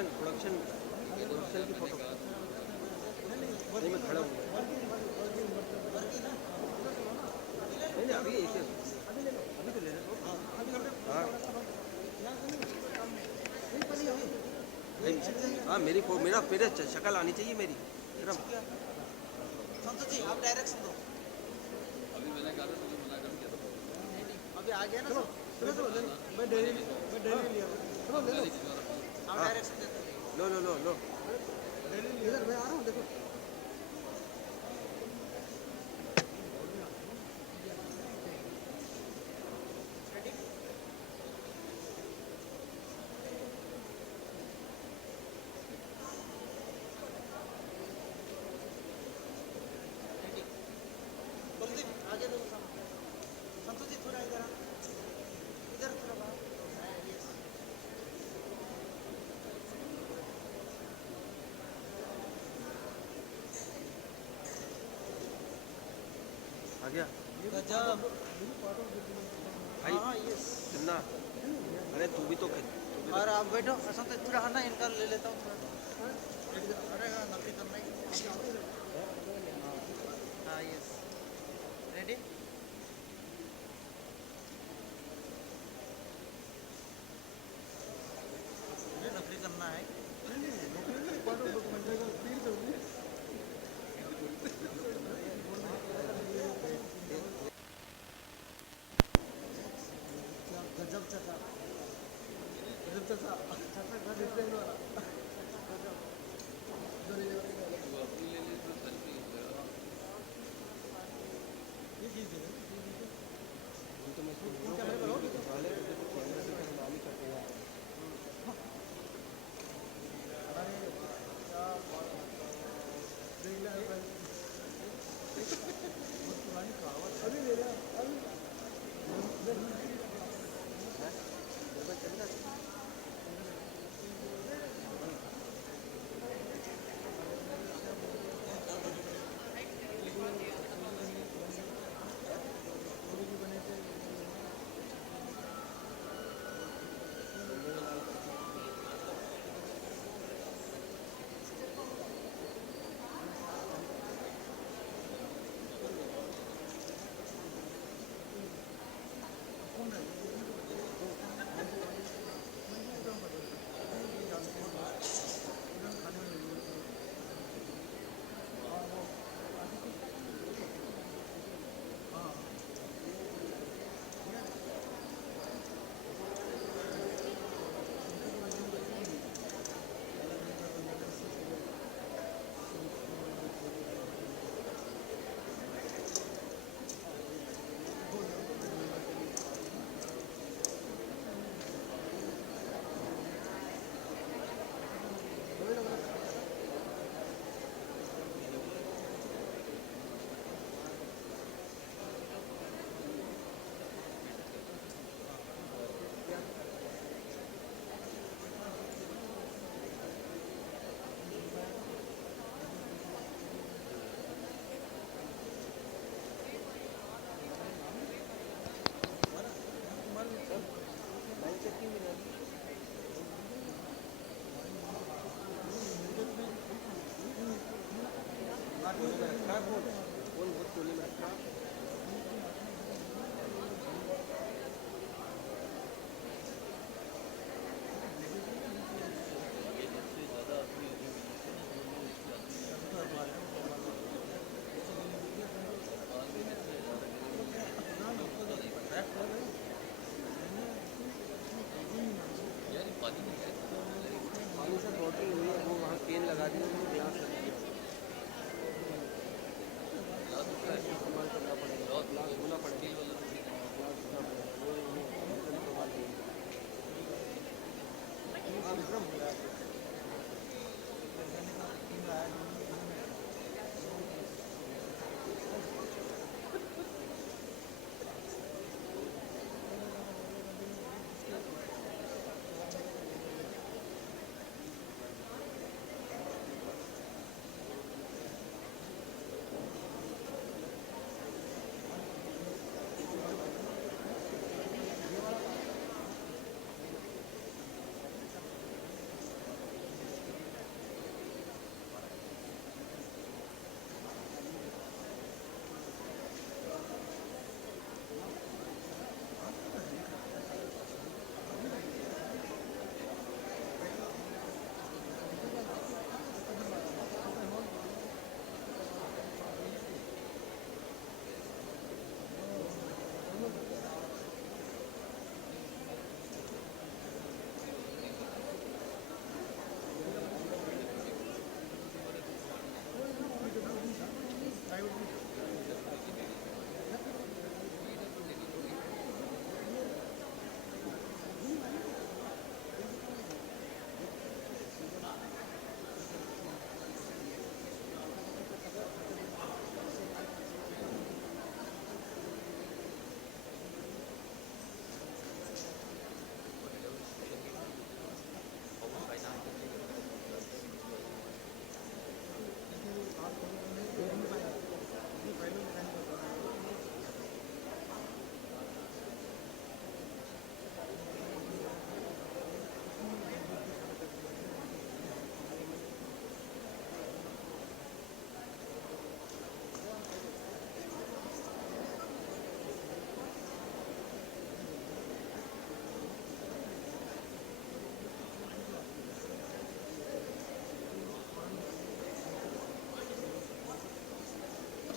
Production production production की photo नहीं, मैं खड़ा हूँ। नहीं अभी एक अभी तो ले रहे हो। हाँ हाँ, मेरा शक्ल आनी चाहिए मेरी। संतोष जी आप डायरेक्शन दो। अभी मैंने कहा था मुझे मना कर दिया था। अभी आ गया ना। चलो मैं डेली लिया। चलो ले लो, आप डायरेक्शन देते लो डेली लिया। इधर मैं आ रहा हूँ, देखो। आगे दो। संतोष जी थोड़ा इधर इधर थोड़ा बाहर। यस आ गया गजब भाई। हाँ यस सुनना, अरे तू भी तो और आप बैठो। संतोष थोड़ा है ना, इनका ले लेता हूँ थोड़ा। अरे हाँ नकली करना ही। हाँ यस रेडी। नकली करना है। गजब चका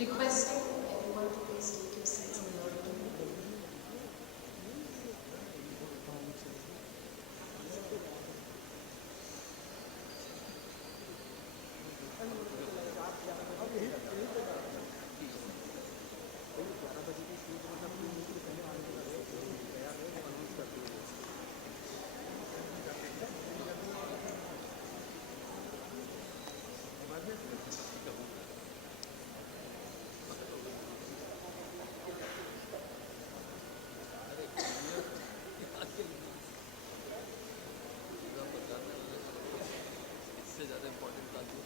Requesting everyone to please take your seats in order to begin. इससे ज़्यादा इम्पोर्टेंट बात है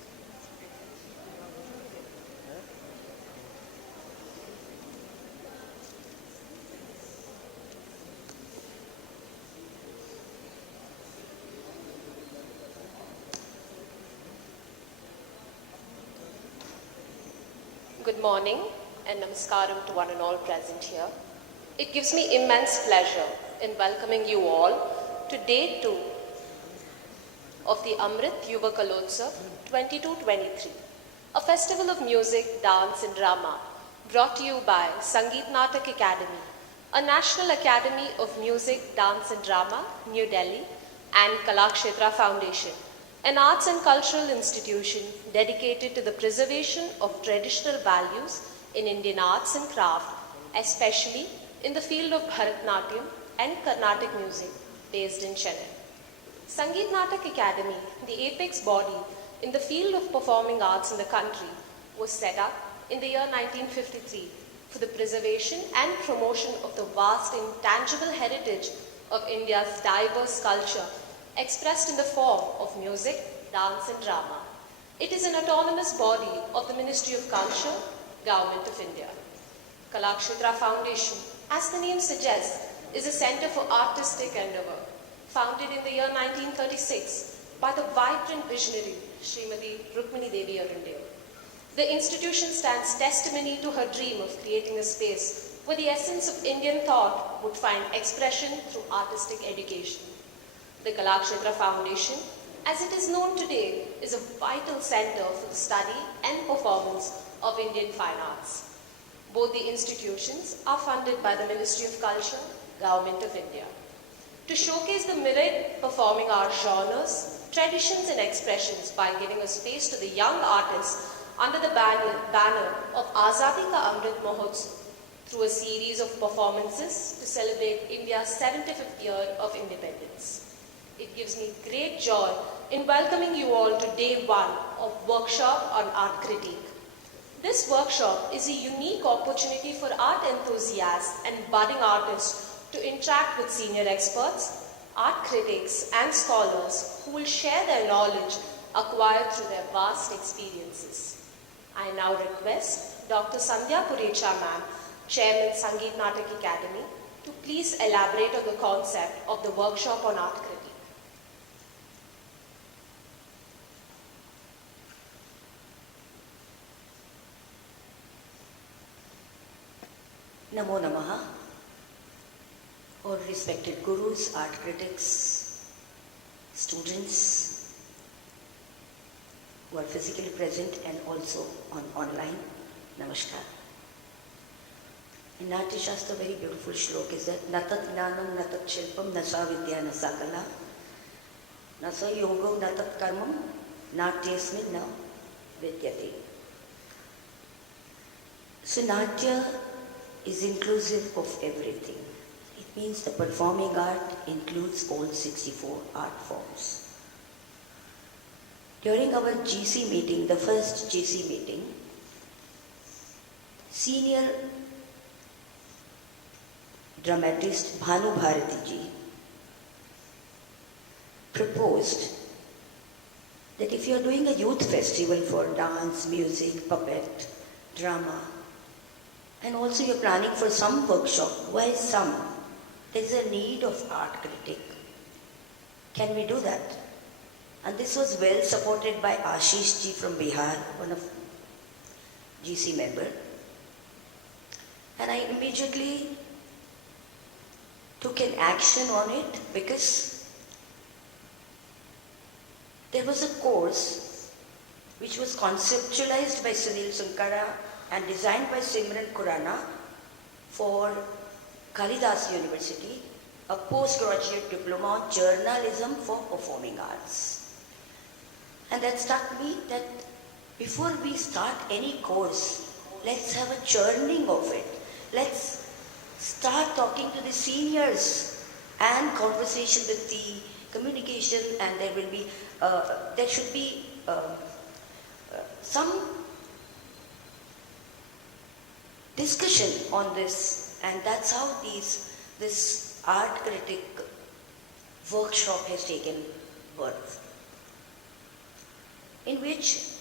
Good morning and namaskaram to one and all present here. It gives me immense pleasure in welcoming you all to Day 2 of the Amrit Yuva Kalotsav 22-23, a festival of music, dance and drama brought to you by Sangeet Natak Akademi, a National Academy of Music, Dance and Drama, New Delhi, and Kalakshetra Foundation, an arts and cultural institution dedicated to the preservation of traditional values in Indian arts and craft, especially in the field of Bharatanatyam and Carnatic music, based in Chennai. Sangeet Natak Akademi, the apex body in the field of performing arts in the country, was set up in the year 1953 for the preservation and promotion of the vast intangible heritage of India's diverse culture expressed in the form of music, dance and drama. It is an autonomous body of the Ministry of Culture, Government of India. Kalakshetra Foundation, as the name suggests, is a center for artistic endeavor, founded in the year 1936 by the vibrant visionary Srimati Rukmini Arangam. The institution stands testimony to her dream of creating a space where the essence of Indian thought would find expression through artistic education. The Kalakshetra Foundation, as it is known today, is a vital center for the study and performance of Indian fine arts. Both the institutions are funded by the Ministry of Culture, Government of India. To showcase the myriad performing arts genres, traditions and expressions by giving a space to the young artists under the banner of Azadi Ka Amrit Mahotsav through a series of performances to celebrate India's 75th year of independence. It gives me great joy in welcoming you all to Day 1 of Workshop on Art Critique. This workshop is a unique opportunity for art enthusiasts and budding artists to interact with senior experts, art critics and scholars who will share their knowledge acquired through their vast experiences. I now request Dr. Sandhya Purecha ma'am, Chairman Sangeet Natak Akademi, to please elaborate on the concept of the workshop on art critique. Namo Namaha. All respected gurus, art critics, students who are physically present and also online, Namaskar. In Natya Shastra, very beautiful shlok is that Natat Jnanam, Natat Shilpam, Nasa Vidya, Nasa Kala, Nasa Yogam, Natat Karmam, Natyasmin na Vidyate. So Natya is inclusive of everything. It means the performing art includes all 64 art forms. During our GC meeting, the first GC meeting, senior dramatist Bhanu Bharati ji proposed that if you are doing a youth festival for dance, music, puppet, drama, and also you're planning for some workshop, why some? There's a need of art critic. Can we do that? And this was well supported by Ashish ji from Bihar, one of GC member. And I immediately took an action on it because there was a course which was conceptualized by Sunil Sunkara and designed by Simran Khurana for Kalidas University, a postgraduate diploma on journalism for performing arts. And that struck me that before we start any course, let's have a churning of it. Let's start talking to the seniors and conversation with the communication, and there should be some discussion on this, and that's how this art critic workshop has taken birth, in which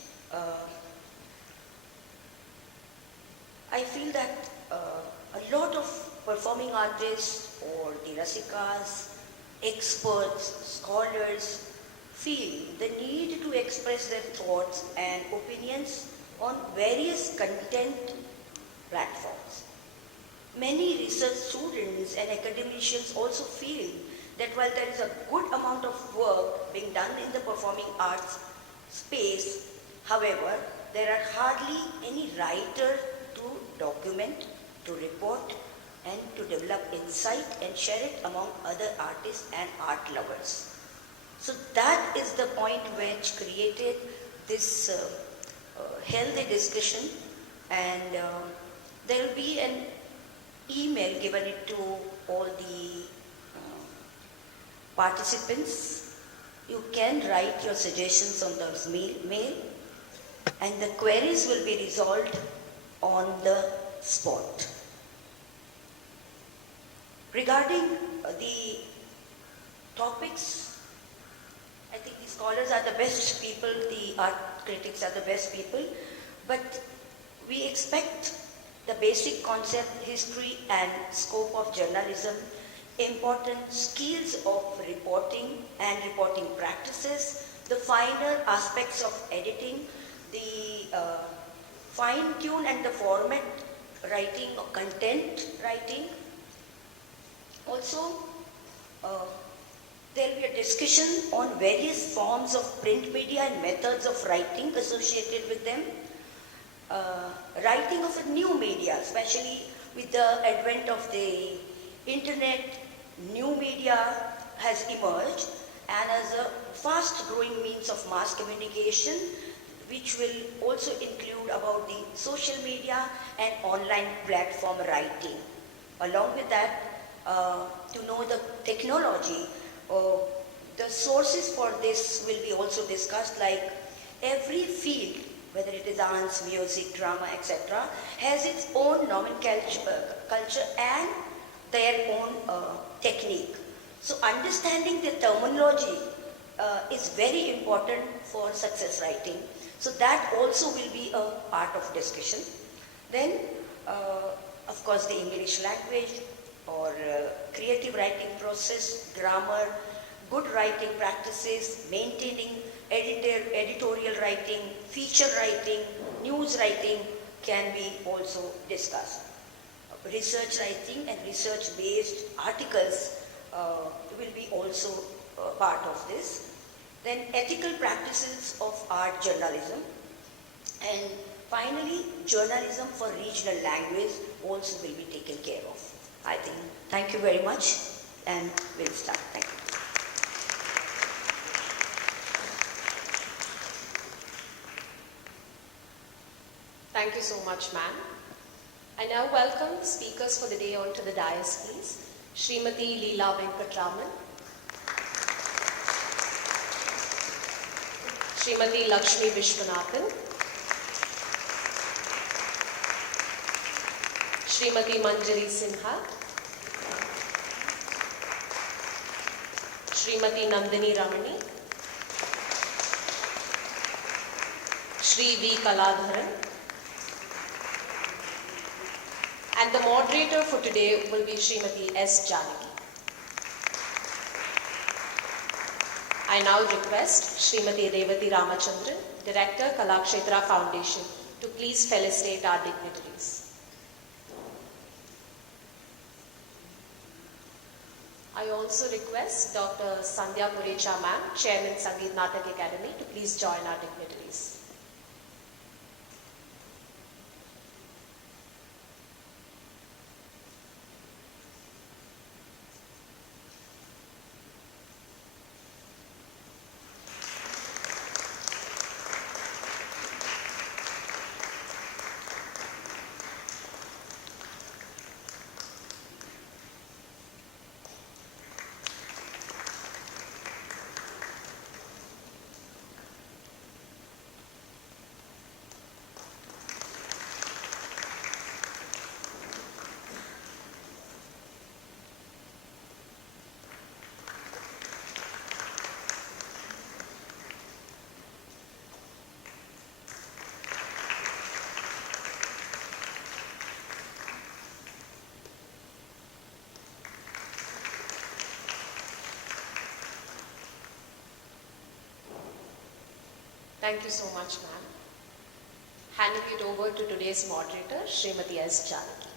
I feel that a lot of performing artists or the rasikas, experts, scholars feel the need to express their thoughts and opinions on various content platforms. Many research students and academicians also feel that while there is a good amount of work being done in the performing arts space, however, there are hardly any writers to document, to report, and to develop insight and share it among other artists and art lovers. So that is the point which created this healthy discussion, and there will be an email given it to all the participants. You can write your suggestions on those mail, and the queries will be resolved on the spot. Regarding the topics, I think the scholars are the best people, the art critics are the best people, but we expect the basic concept, history and scope of journalism, important skills of reporting and reporting practices, the finer aspects of editing, the fine-tune and the format writing or content writing. Also, there will be a discussion on various forms of print media and methods of writing associated with them. Writing of a new media, especially with the advent of the internet, new media has emerged, and as a fast growing means of mass communication, which will also include about the social media and online platform writing. Along with that, to know the technology, the sources for this will be also discussed, like every field, whether it is dance, music, drama, etc., has its own nomenclature, culture and their own technique. So understanding the terminology is very important for success writing. So that also will be a part of discussion. Then, of course, the English language or creative writing process, grammar, good writing practices, maintaining editorial writing, feature writing, news writing can be also discussed. Research writing and research-based articles will be also part of this. Then ethical practices of art journalism. And finally, journalism for regional language also will be taken care of. I think. Thank you very much, and we'll start. Thank you. Thank you so much, ma'am. I now welcome the speakers for the day onto the dais, please. Srimati Leela Venkatraman, Srimati Lakshmi Vishwanathan, Srimati Manjari Sinha, Srimati Nandini Ramani, Shri V. Kaladharan, and the moderator for today will be Srimati S. Janaki. I now request Srimati Revati Ramachandran, Director, Kalakshetra Foundation, to please felicitate our dignitaries. I also request Dr. Sandhya Purecha ma'am, Chairman Sangeet Natak Akademi, to please join our dignitaries. Thank you so much, ma'am. Handing it over to today's moderator, Srimati S. Janaki.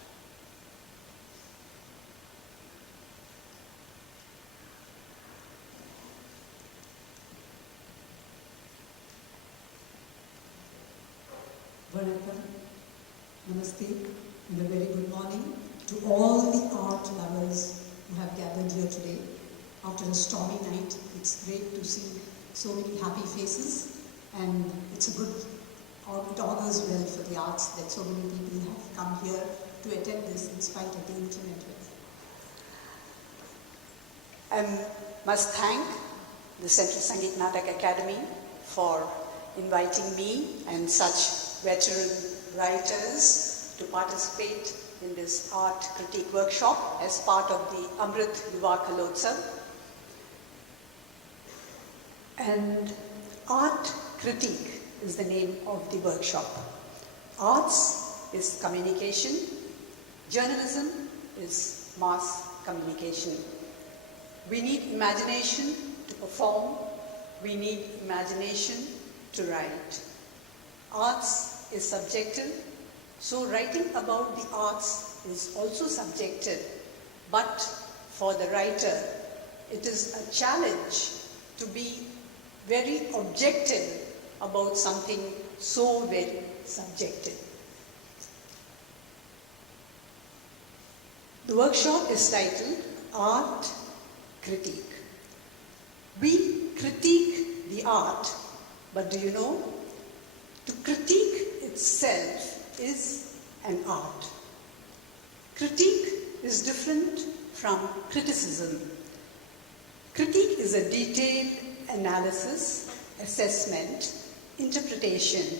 Bharata, Namaste, and a very good morning to all the art lovers who have gathered here today. After a stormy night, it's great to see so many happy faces, and it's a good, it augurs well for the arts that so many people have come here to attend this in spite of the internet. I must thank the Central Sangeet Natak Academy for inviting me and such veteran writers to participate in this art critique workshop as part of the Amrit Yuva Kalotsav. And art critique is the name of the workshop. Arts is communication, journalism is mass communication. We need imagination to perform, we need imagination to write. Arts is subjective, so writing about the arts is also subjective, but for the writer, it is a challenge to be very objective about something so very subjective. The workshop is titled Art Critique. We critique the art, but do you know? To critique itself is an art. Critique is different from criticism. Critique is a detailed analysis, assessment, interpretation,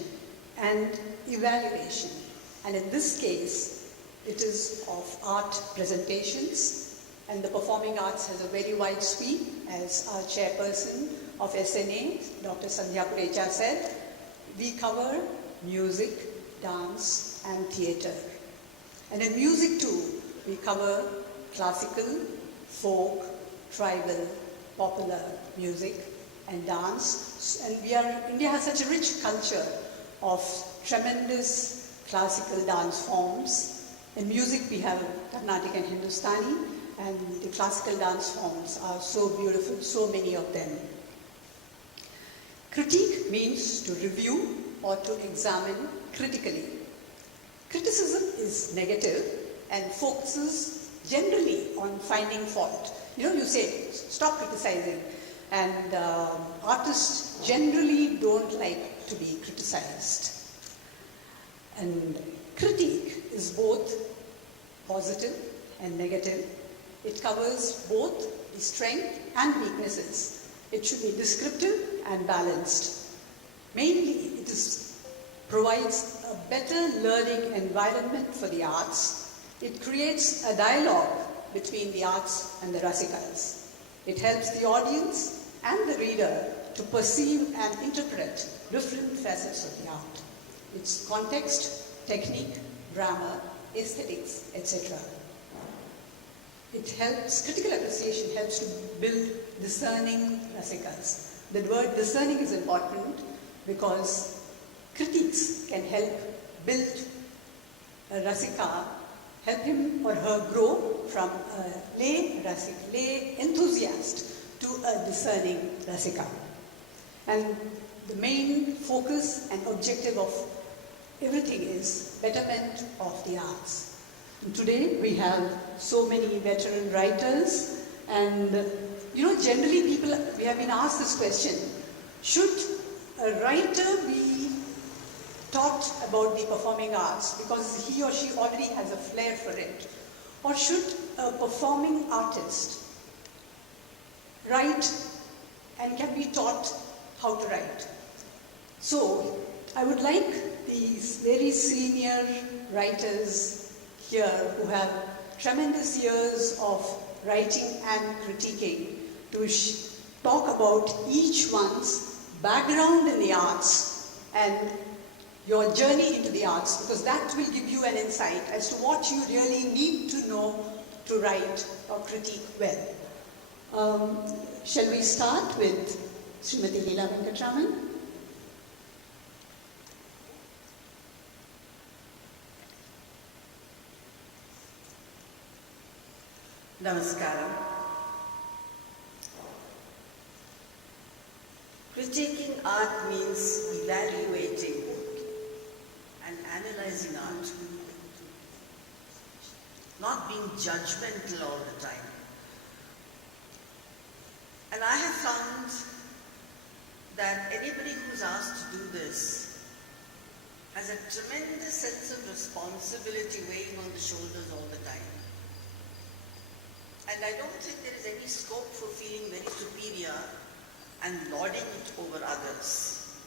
and evaluation. And in this case, it is of art presentations, and the performing arts has a very wide sweep, as our chairperson of SNA, Dr. Sandhya Purecha, said. We cover music, dance, and theatre. And in music too, we cover classical, folk, tribal, popular music, and dance. And India has such a rich culture of tremendous classical dance forms. In music, we have Carnatic and Hindustani, and the classical dance forms are so beautiful, so many of them. Critique means to review or to examine critically. Criticism is negative and focuses generally on finding fault. You say, stop criticizing. And artists generally don't like to be criticized. And critique is both positive and negative. It covers both the strength and weaknesses. It should be descriptive and balanced. Mainly, it provides a better learning environment for the arts. It creates a dialogue between the arts and the rasikas. It helps the audience and the reader to perceive and interpret different facets of the art. Its context, technique, grammar, aesthetics, etc. It helps, critical appreciation helps to build discerning rasikas. The word discerning is important because critiques can help build a rasika, help him or her grow from a lay enthusiast to a discerning rasika. And the main focus and objective of everything is betterment of the arts. And today we have so many veteran writers, and generally we have been asked this question: should a writer be taught about the performing arts because he or she already has a flair for it? Or should a performing artist write and can be taught how to write? So I would like these very senior writers here who have tremendous years of writing and critiquing to talk about each one's background in the arts and your journey into the arts, because that will give you an insight as to what you really need to know to write or critique well. Shall we start with Srimati Leela Venkatraman? Namaskaram. Critiquing art means evaluating and analyzing art, not being judgmental all the time. And I have found that anybody who's asked to do this has a tremendous sense of responsibility weighing on the shoulders all the time. And I don't think there is any scope for feeling very superior and lording it over others.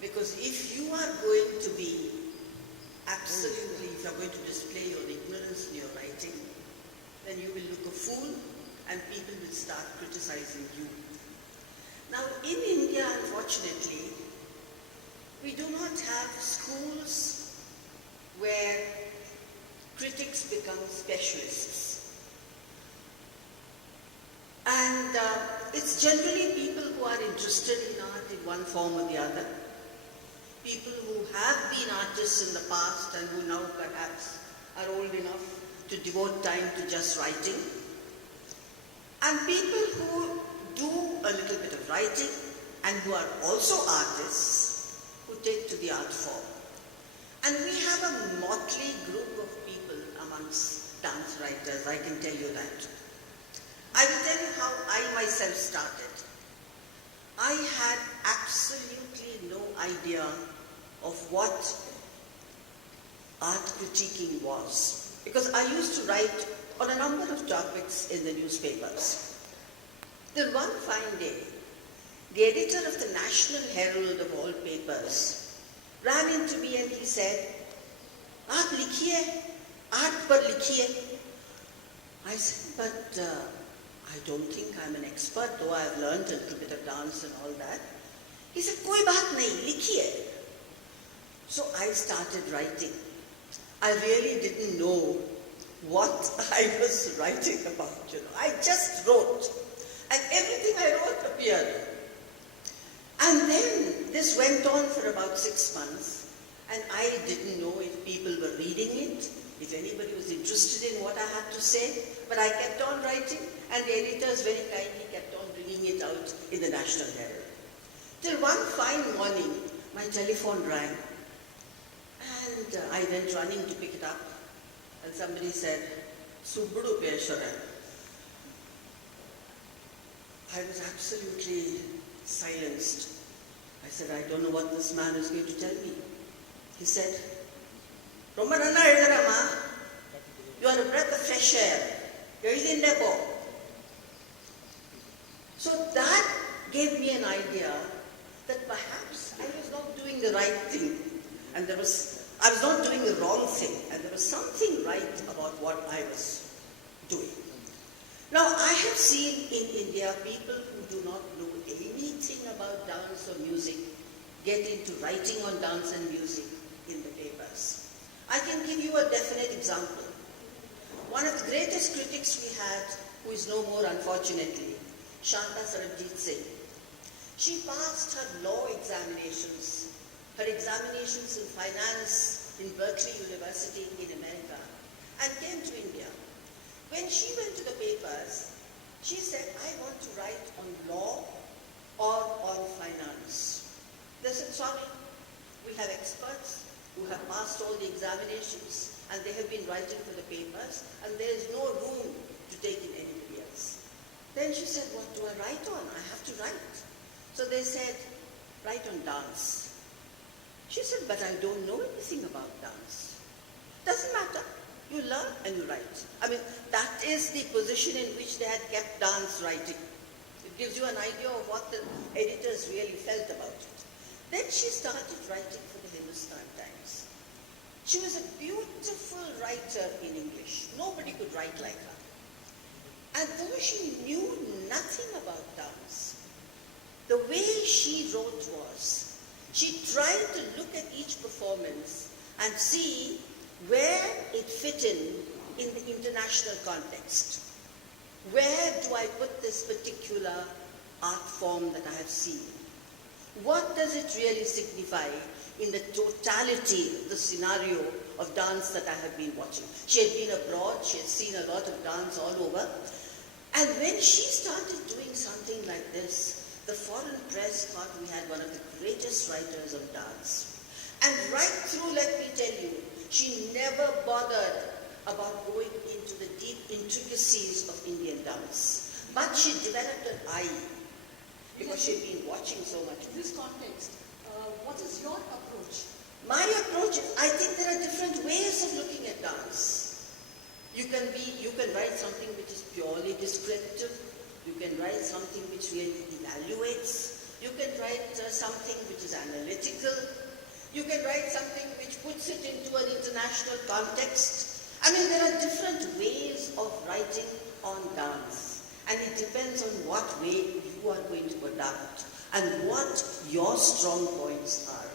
Because if you are going to be absolutely, if you are going to display your ignorance in your writing, then you will look a fool and people will start criticizing you. Now in India, unfortunately, we do not have schools where critics become specialists. And it's generally people who are interested in art in one form or the other. People who have been artists in the past and who now perhaps are old enough to devote time to just writing. And people who do a little bit of writing and who are also artists who take to the art form. And we have a motley group of people amongst dance writers, I can tell you that. I will tell you how I myself started. I had absolutely no idea of what art critiquing was, because I used to write on a number of topics in the newspapers. Then one fine day, the editor of the National Herald of all papers ran into me and he said, "Aap likhiye, art par likhiye." I said, "But I don't think I'm an expert, though I've learned a little bit of dance and all that." He said, "Koi baat nahi, likhiye." So I started writing. I really didn't know what I was writing about, I just wrote. And everything I wrote appeared. And then this went on for about 6 months. And I didn't know if people were reading it, if anybody was interested in what I had to say. But I kept on writing, and the editors very kindly kept on bringing it out in the National Herald. Till one fine morning, my telephone rang. And I went running to pick it up. And somebody said, "Subbudu Pesharan." I was absolutely silenced. I said, "I don't know what this man is going to tell me." He said, "Romma nanna ezhudarama. You are a breath of fresh air. Ezhudinde po." So that gave me an idea that perhaps I was not doing the right thing. And I was not doing the wrong thing. And there was something right about what I was doing. Now, I have seen in India people who do not know anything about dance or music get into writing on dance and music in the papers. I can give you a definite example. One of the greatest critics we had, who is no more unfortunately, Shanta Sarabjit Singh. She passed her law examinations, her examinations in finance in Berkeley University in America, and came to India. When she went to the papers, she said, "I want to write on law or on finance." They said, "Sorry, we have experts who have passed all the examinations and they have been writing for the papers and there is no room to take in anybody else." Then she said, "What do I write on? I have to write." So they said, "Write on dance." She said, "But I don't know anything about dance." Doesn't matter. You learn and you write. I mean, that is the position in which they had kept dance writing. It gives you an idea of what the editors really felt about it. Then she started writing for the Hindustan Times. She was a beautiful writer in English. Nobody could write like her. And though she knew nothing about dance, the way she wrote was, she tried to look at each performance and see where it fit in the international context. Where do I put this particular art form that I have seen? What does it really signify in the totality, the scenario of dance that I have been watching? She had been abroad, she had seen a lot of dance all over. And when she started doing something like this, the foreign press thought we had one of the greatest writers of dance. And right through, let me tell you, she never bothered about going into the deep intricacies of Indian dance. But she developed an eye, because she had been watching so much. In this context, what is your approach? My approach is, I think there are different ways of looking at dance. You can write something which is purely descriptive. You can write something which really evaluates. You can write something which is analytical. You can write something which puts it into an international context. I mean, there are different ways of writing on dance. And it depends on what way you are going to adapt and what your strong points are.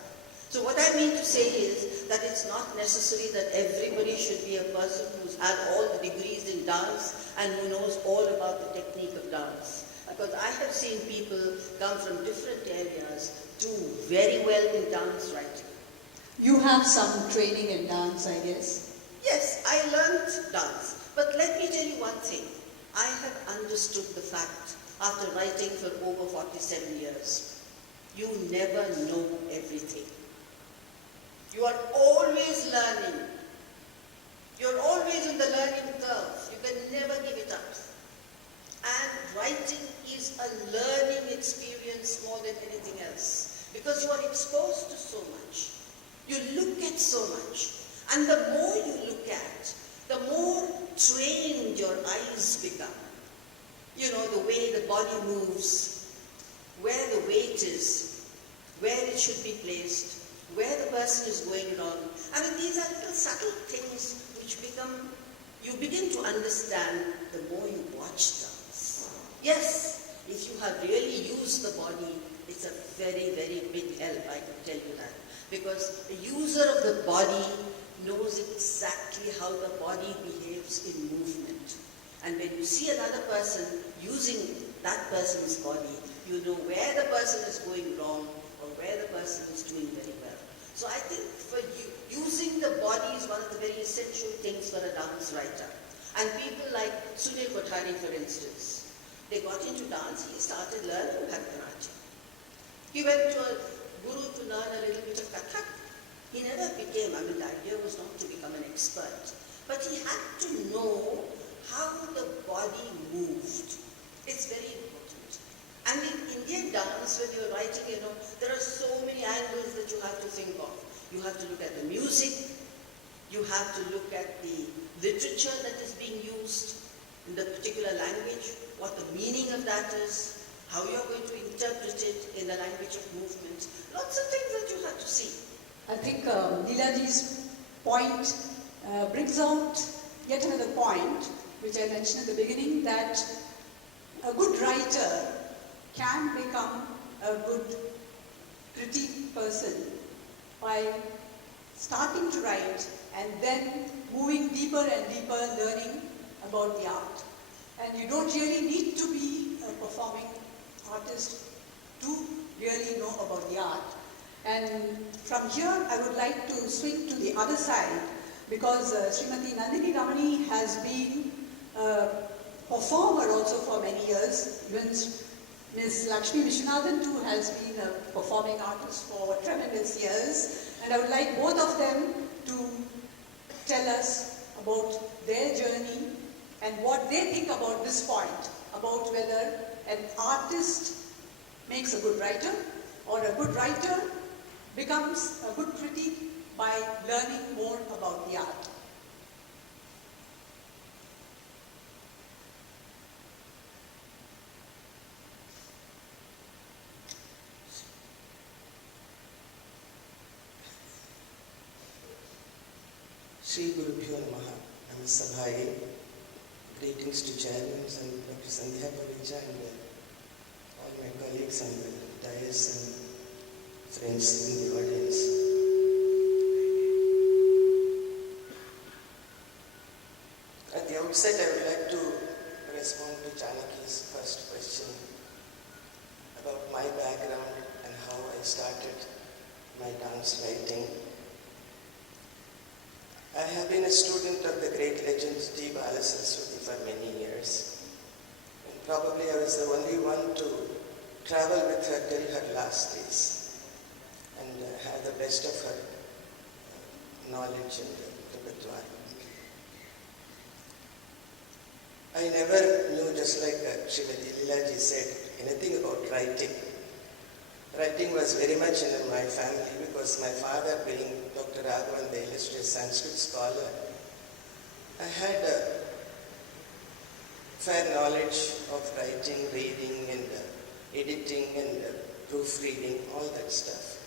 So what I mean to say is that it's not necessary that everybody should be a person who's had all the degrees in dance and who knows all about the technique of dance. Because I have seen people come from different areas do very well in dance writing. You have some training in dance, I guess. Yes, I learned dance. But let me tell you one thing. I have understood the fact, after writing for over 47 years, you never know everything. You are always learning. You're always in the learning curve. You can never give it up. And writing is a learning experience more than anything else. Because you are exposed to so much. You look at so much. And the more you look at, the more trained your eyes become. You know, the way the body moves, where the weight is, where it should be placed, where the person is going wrong. I mean, these are little subtle things which you begin to understand the more you watch dance. Yes, if you have really used the body, it's a very, very big help, I can tell you that. Because a user of the body knows exactly how the body behaves in movement. And when you see another person using that person's body, you know where the person is going wrong or where the person is doing very well. So I think for using the body is one of the very essential things for a dance writer. And people like Sunil Kothari, for instance, they got into dance, he started learning Bharatanatyam. He went to a guru to learn a little bit of Kathak. He never became, I mean, the idea was not to become an expert, but he had to know how the body moved. It's very important. And in Indian dance, when you're writing, you know, there are so many angles that you have to think of. You have to look at the music, you have to look at the literature that is being used in the particular language, what the meaning of that is, how you're going to interpret it in the language of movement. Lots of things that you have to see. I think Neelaji's point brings out yet another point, which I mentioned at the beginning, that a good writer can become a good critique person by starting to write and then moving deeper and deeper, learning about the art. And you don't really need to be a performing artist to really know about the art. And from here, I would like to swing to the other side, because Srimati Nandini Ramani has been a performer also for many years. Even Ms. Lakshmi Vishwanathan too has been a performing artist for tremendous years. And I would like both of them to tell us about their journey and what they think about this point, about whether an artist makes a good writer or a good writer becomes a good critic by learning more about the art. Shri Gurubhyo Namaha. Namaste. Greetings to chairmen and Dr. Sandhya Pavicha and all my colleagues and the dais and friends in the audience. At the outset, I would like to respond to Janaki's first question about my background and how how I started my dance writing. I have been a student of the great legend T. Balasaraswati for many years. And probably I was the only one to travel with her till her last days and have the best of her knowledge and repertoire. I never knew, just like Srimati Leelaji said, anything about writing. Writing was very much in my family because my father, being Dr. Raghavan, the illustrious Sanskrit scholar, I had a fair knowledge of writing, reading, and editing, and proofreading, all that stuff.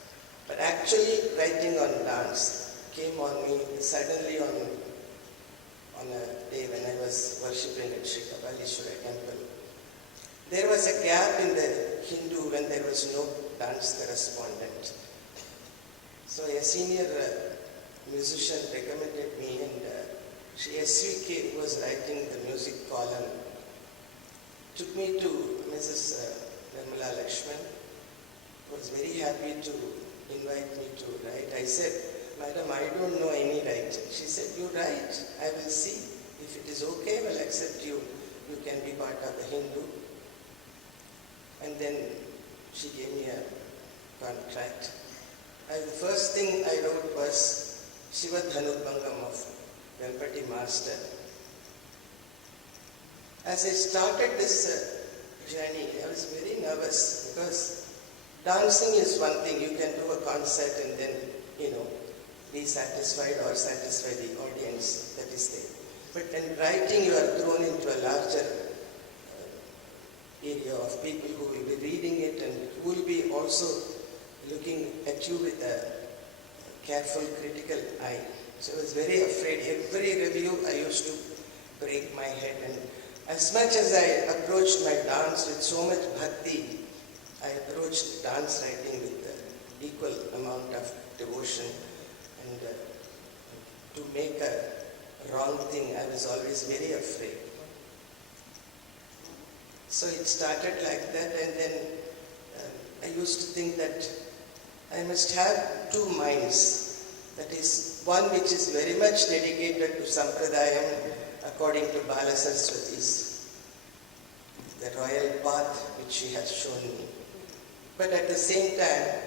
But actually, writing on dance came on me suddenly on a day when I was worshipping at Sri Kabalishwara temple. There was a gap in the Hindu when there was no dance correspondent. So a senior musician recommended me, and Sri SVK, who was writing the music column, took me to Mrs. Nirmala Lakshman, who was very happy to invite me to write. I said, "Madam, I don't know any writing." She said, "You write, I will see. If it is okay, I will accept you. You can be part of the Hindu." And then she gave me a contract. The first thing I wrote was Shiva Dhanubhangam of Venpati Master. As I started this journey, I was very nervous because dancing is one thing. You can do a concert and then, be satisfied or satisfy the audience that is there. But in writing, you are thrown into a larger area of people who will be reading it and who will be also looking at you with a careful, critical eye. So I was very afraid. Every review, I used to break my head. And as much as I approached my dance with so much bhakti, I approached dance writing with equal amount of devotion. And to make a wrong thing, I was always very afraid. So it started like that, and then I used to think that I must have two minds. That is, one which is very much dedicated to Sampradayam according to Balasaraswati's, the royal path which she has shown me. But at the same time,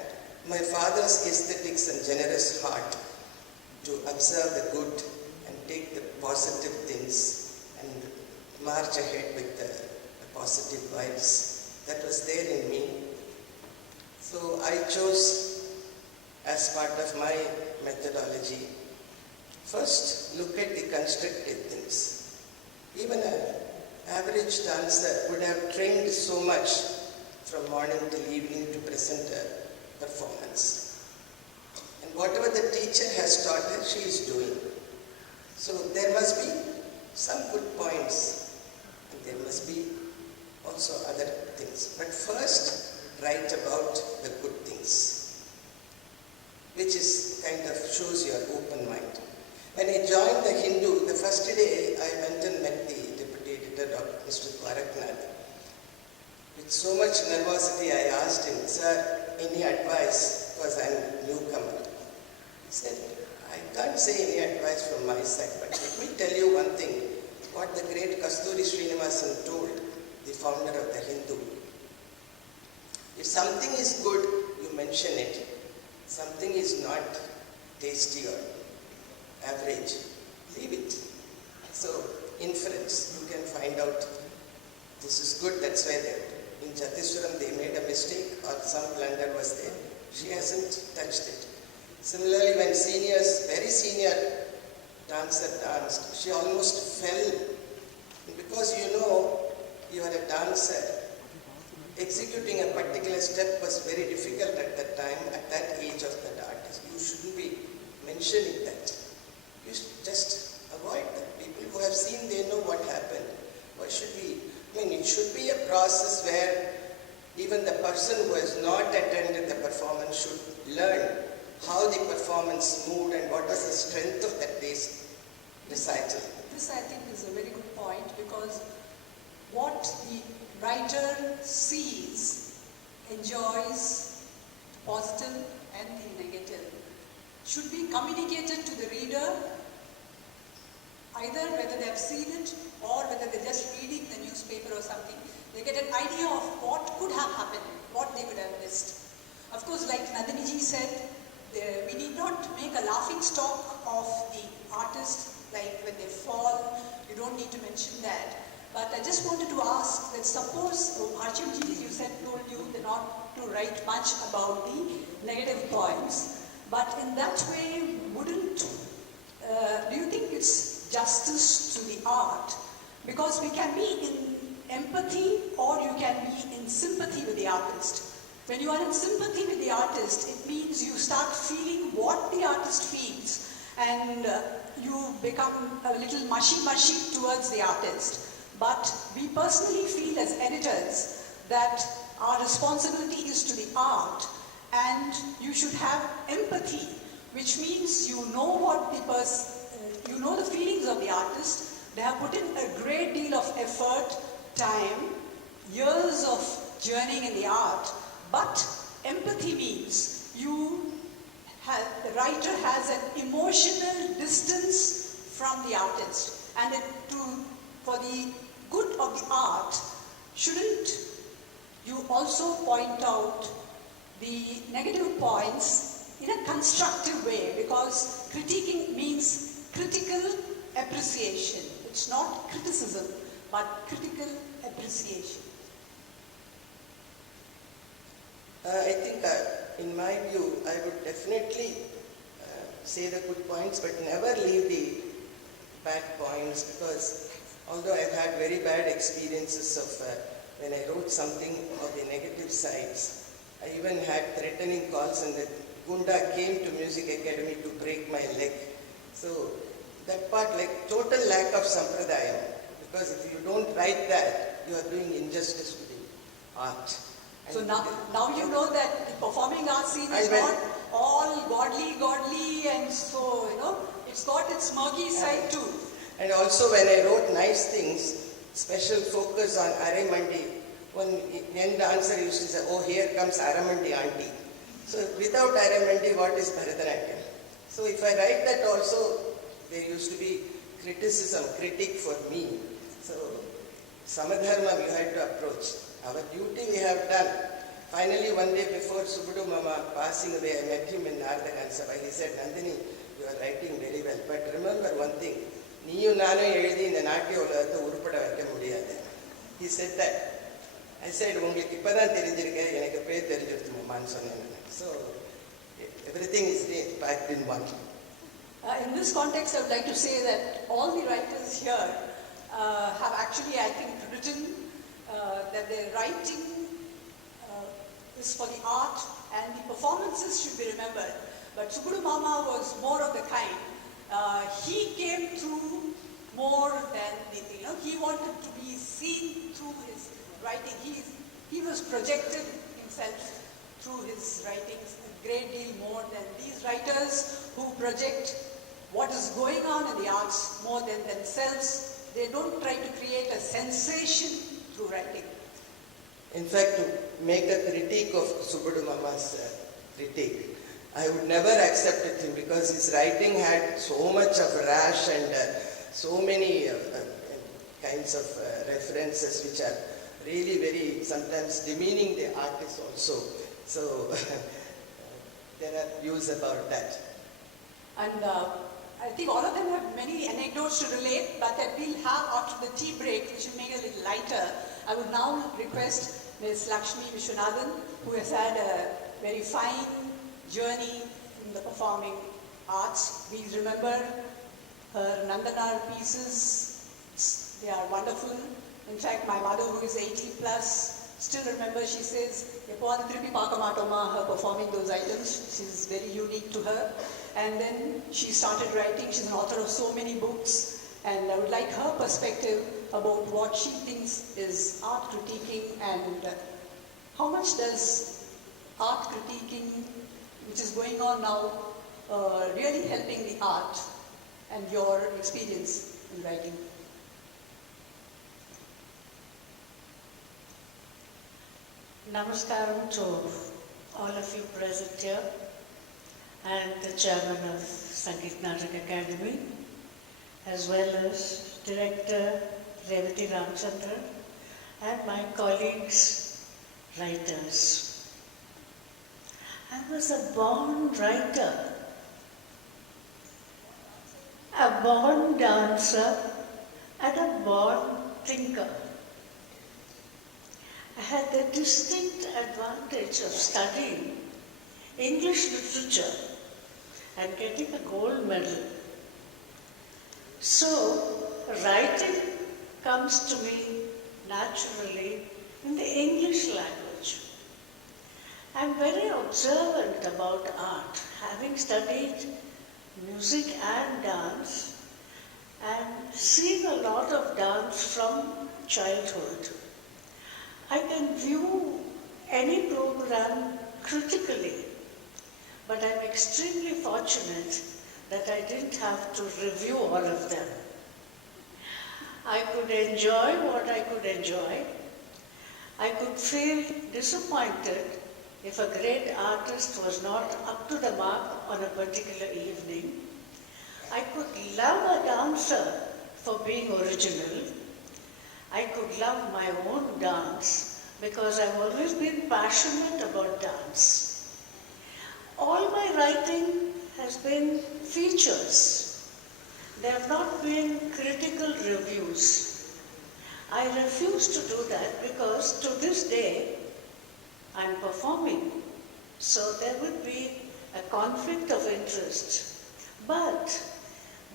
my father's aesthetics and generous heart to observe the good and take the positive things and march ahead with the positive vibes. That was there in me. So I chose, as part of my methodology, first look at the constructed things. Even an average dancer would have trained so much from morning till evening to present a performance. And whatever the teacher has taught her, she is doing. So there must be some good points, and there must be also other things. But first, write about the good things, which is kind of shows your open mind. When I joined the Hindu, the first day I went and met the deputy editor, Dr. Mr. Dwaraknath. With so much nervosity, I asked him, "Sir, any advice?" Because I'm a newcomer. He said, "I can't say any advice from my side, but let me tell you one thing, what the great Kasturi Srinivasan told, the founder of the Hindu. If something is good, you mention it. Something is not tasty or average, leave it." So, inference, you can find out this is good, that's why in Jatiswaram they made a mistake or some blunder was there. She hasn't touched it. Similarly, when very senior dancer danced, she almost fell. Because you are a dancer, executing a particular step was very difficult at that time, at that age of that artist. You shouldn't be mentioning that. You should just avoid that. People who have seen, they know what happened. Why should we? It should be a process where even the person who has not attended the performance should learn how the performance moved and what was the strength of that day's recital. This, I think, is a very good point, because what the writer sees, enjoys, positive and the negative, should be communicated to the reader, either whether they have seen it or whether they're just reading the newspaper or something. They get an idea of what could have happened, what they could have missed. Of course, like Nandini ji said, we need not make a laughing stock of the artist, like when they fall, you don't need to mention that. But I just wanted to ask that suppose, Archam ji, you said, told you not to write much about the negative points, but in that way, wouldn't, do you think it's justice to the art? Because we can be in empathy or you can be in sympathy with the artist. When you are in sympathy with the artist, it means you start feeling what the artist feels and you become a little mushy towards the artist. But we personally feel as editors that our responsibility is to the art and you should have empathy, which means you know what the you know the feelings of the artist. They have put in a great deal of effort, time, years of journeying in the art, but empathy means the writer has an emotional distance from the artist, and for the good of the art, shouldn't you also point out the negative points in a constructive way? Because critiquing means critical appreciation. It's not criticism, but critical appreciation. I think, in my view, I would definitely say the good points, but never leave the bad points, because although I've had very bad experiences of when I wrote something of the negative sides, I even had threatening calls and the Gunda came to Music Academy to break my leg. So that part, like total lack of sampradayam, because if you don't write that, you are doing injustice to the art. And so now you know that the performing arts scene is not all godly, and so, it's got its murky side too. And also when I wrote nice things, special focus on Aramandi, one young dancer used to say, oh, here comes Aramandi auntie. So without Aramandi, what is Bharatanatyam? So if I write that also, there used to be critic for me. So Samadharma we had to approach. Our duty we have done. Finally, one day before Subbudu Mama passing away, I met him in Narada Kansabha. He said, Nandini, you are writing very well. But remember one thing, நீயும் நானும் எழுதி இந்த நாட்டிய உலகத்தை உருப்பட வைக்க முடியாது. He said that. I said, உங்களுக்கு இப்பதான் தெரிஞ்சிருக்க, எனக்கு பேர் தெரிஞ்சிருச்சு மாமான்னு சொன்னேன். So, everything is packed in one. In this context, I would like to say that all the writers here have actually, I think, written that their writing is for the art and the performances should be remembered. But Subbudu Mama was more of the kind. He came through more than anything. He wanted to be seen through his writing. He was projected himself through his writings a great deal more than these writers who project what is going on in the arts more than themselves. They don't try to create a sensation through writing. In fact, to make a critique of Subbudu Mama's critique, I would never accept him because his writing had so much of rash and so many kinds of references which are really very sometimes demeaning the artist also. So there are views about that. And I think all of them have many anecdotes to relate, but that we'll have after the tea break, which will make it a little lighter. I would now request Ms. Lakshmi Vishwanathan, who has had a very fine journey in the performing arts. Please remember her Nandanar pieces. They are wonderful. In fact, my mother, who is 80 plus, still remembers, she says, her performing those items. She's very unique to her. And then she started writing. She's an author of so many books. And I would like her perspective about what she thinks is art critiquing and how much does art critiquing, which is going on now, really helping the art and your experience in writing. Namaskaram to all of you present here, and the chairman of Sangeet Natak Akademi, as well as Director Revati Ramchandran, and my colleagues, writers. I was a born writer, a born dancer, and a born thinker. I had the distinct advantage of studying English literature and getting a gold medal. So, writing comes to me naturally in the English language. I'm very observant about art, having studied music and dance, and seeing a lot of dance from childhood. I can view any program critically, but I'm extremely fortunate that I didn't have to review all of them. I could enjoy what I could enjoy. I could feel disappointed if a great artist was not up to the mark on a particular evening. I could love a dancer for being original. I could love my own dance because I've always been passionate about dance. All my writing has been features. There have not been critical reviews. I refuse to do that because to this day I'm performing. So there would be a conflict of interest. But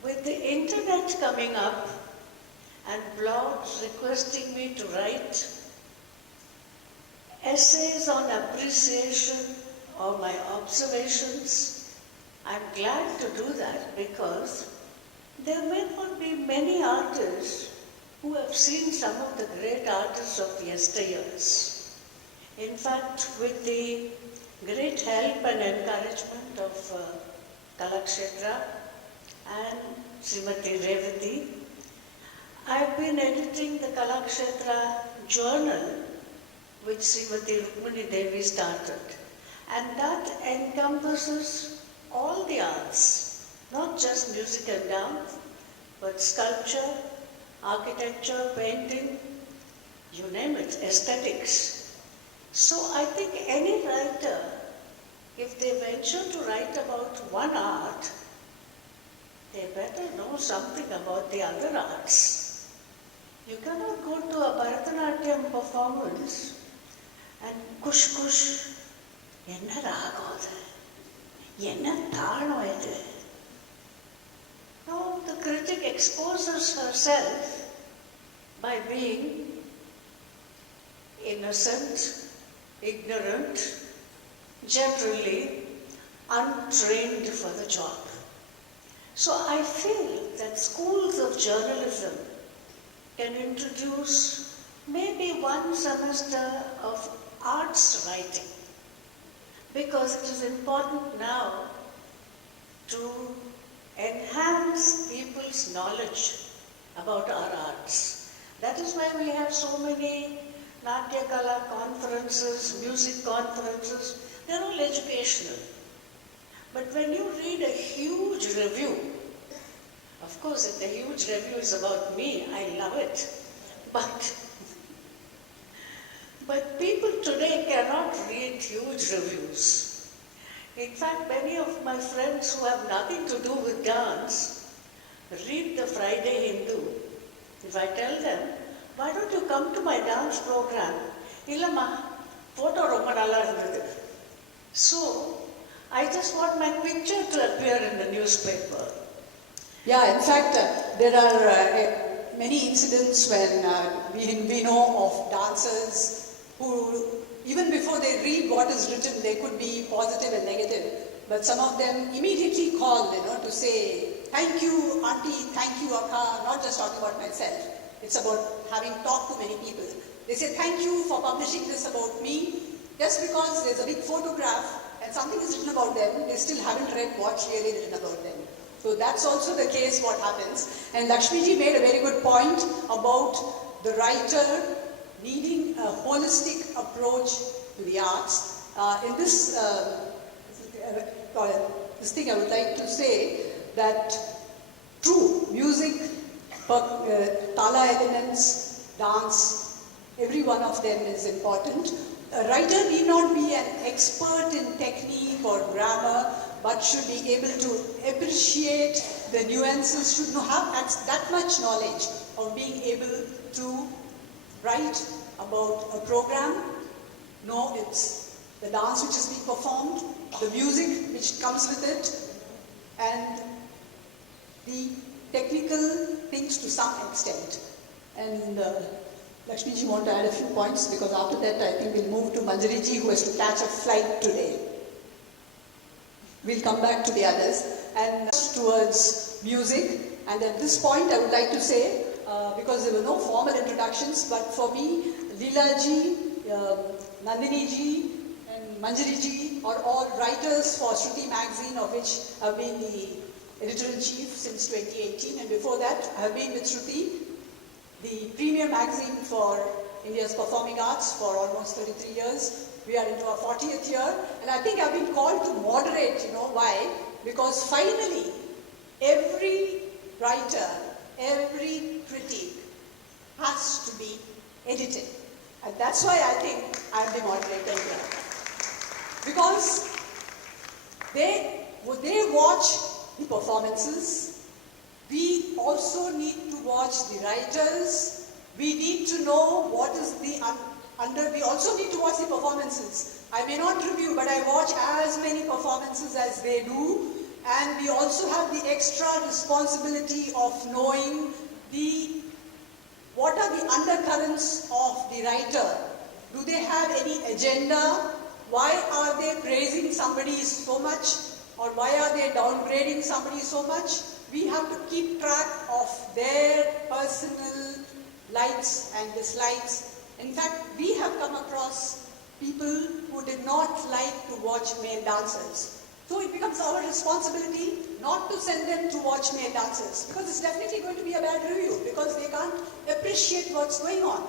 with the internet coming up and blogs requesting me to write essays on appreciation or my observations, I'm glad to do that because there may not be many artists who have seen some of the great artists of yesteryears. In fact, with the great help and encouragement of Kalakshetra and Srimati Revati, I've been editing the Kalakshetra journal, which Srimati Rukmini Devi started. And that encompasses all the arts, not just music and dance, but sculpture, architecture, painting, you name it, aesthetics. So I think any writer, if they venture to write about one art, they better know something about the other arts. You cannot go to a Bharatanatyam performance and kush, enna ragam enna thalam idu. No, the critic exposes herself by being innocent, ignorant, generally untrained for the job. So I feel that schools of journalism can introduce maybe one semester of arts writing, because it is important now to enhance people's knowledge about our arts. That is why we have so many Natya Kala conferences, music conferences. They're all educational. But when you read a huge review, of course, if the huge review is about me, I love it. But people today cannot read huge reviews. In fact, many of my friends who have nothing to do with dance read the Friday Hindu. If I tell them, why don't you come to my dance program? Illamma, photo romba nalla irundhathu. So, I just want my picture to appear in the newspaper. Yeah, in fact, there are many incidents when we know of dancers who, even before they read what is written, they could be positive and negative. But some of them immediately call, to say, thank you, auntie, thank you, akka. I'm not just talking about myself. It's about having talked to many people. They say, thank you for publishing this about me. Just because there's a big photograph and something is written about them, they still haven't read what's really written about them. So that's also the case what happens. And Lakshmiji made a very good point about the writer needing a holistic approach to the arts. In this thing, I would like to say that true music, tala elements, dance, every one of them is important. A writer need not be an expert in technique or grammar, but should be able to appreciate the nuances, should have that much knowledge of being able to write about a program, know it's the dance which is being performed, the music which comes with it, and the technical things to some extent. And Lakshmi ji want to add a few points, because after that I think we'll move to Manjari ji, who has to catch a flight today. We'll come back to the others. And towards music, and at this point I would like to say, because there were no formal introductions, but for me, Leela ji, Nandini ji, and Manjari ji are all writers for Shruti magazine, of which I've been the editor-in-chief since 2018, and before that I have been with Shruti, the premier magazine for India's performing arts, for almost 33 years. We are into our 40th year, and I think I've been called to moderate, why? Because finally, every writer, every critic has to be edited. And that's why I think I'm the moderator here. Because would they watch the performances? We also need to watch the writers. We need to know what is the we also need to watch the performances. I may not review, but I watch as many performances as they do. And we also have the extra responsibility of knowing what are the undercurrents of the writer. Do they have any agenda? Why are they praising somebody so much? Or why are they downgrading somebody so much? We have to keep track of their personal likes and dislikes. In fact, we have come across people who did not like to watch male dancers. So it becomes our responsibility not to send them to watch male dancers, because it's definitely going to be a bad review, because they can't appreciate what's going on.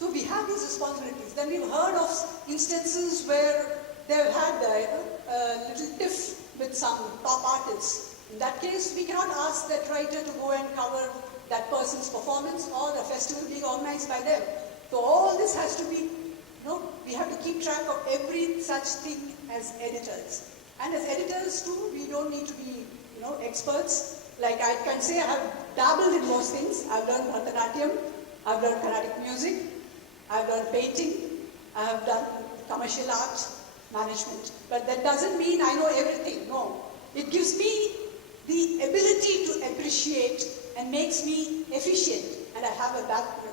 So we have these responsibilities. Then we've heard of instances where they've had a little tiff with some top artists. In that case, we cannot ask that writer to go and cover that person's performance or the festival being organized by them. So all this has to be, we have to keep track of every such thing as editors. And as editors too, we don't need to be, experts. Like I can say I have dabbled in most things. I've learned Bharatanatyam, I've learned Carnatic music, I've learned painting, I have done commercial art management. But that doesn't mean I know everything, no. It gives me the ability to appreciate and makes me efficient. And I have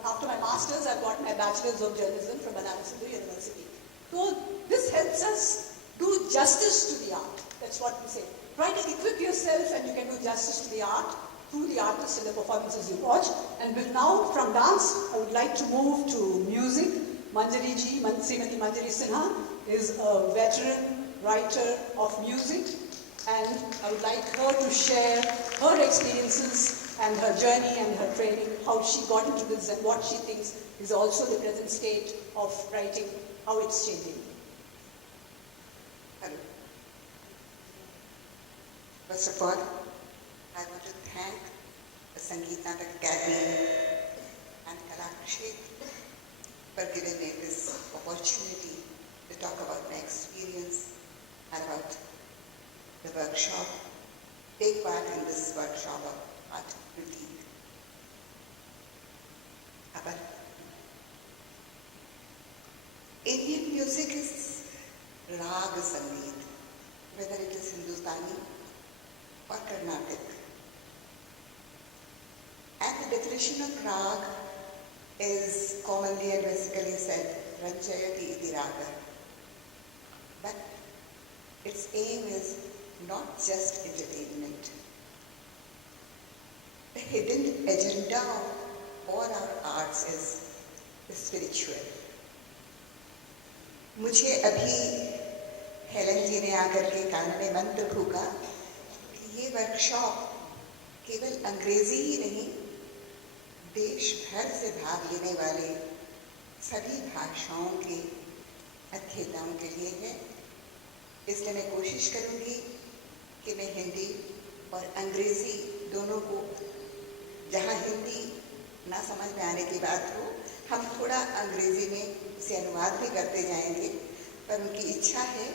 after my master's, I've got my bachelor's of journalism from Banaras Hindu University. So this helps us do justice to the art. That's what we say. Try to equip yourself and you can do justice to the art through the artists and the performances you watch. And now from dance, I would like to move to music. Manjari ji, Srimati Manjari Sinha, is a veteran writer of music. And I would like her to share her experiences and her journey and her training, how she got into this and what she thinks is also the present state of writing, how it's changing. Hello. First of all, I want to thank the Sangeet Natak Academy and Kalakshetra for giving me this opportunity to talk about my experience and about the workshop, take part in this workshop of art critique. But Indian music is Rag Sangeet, whether it is Hindustani or Carnatic. And the definition of Rag is commonly and basically said, Ranjayati iti Raga. But its aim is not just entertainment. The hidden agenda of all our arts is spiritual. मुझे अभी Helen जी ने आकर के कान में मंत्र फूका कि ये वर्कशॉप केवल अंग्रेजी ही नहीं, देश भर से भाग लेने वाले सभी भाषाओं के अध्येताओं के लिए है इसलिए मैं कोशिश करूंगी कि मैं हिंदी और अंग्रेजी दोनों को, जहां हिंदी ना समझ में आने की बात हो, हम थोड़ा अंग्रेजी में इसे अनुवाद भी करते जाएंगे, पर उनकी इच्छा है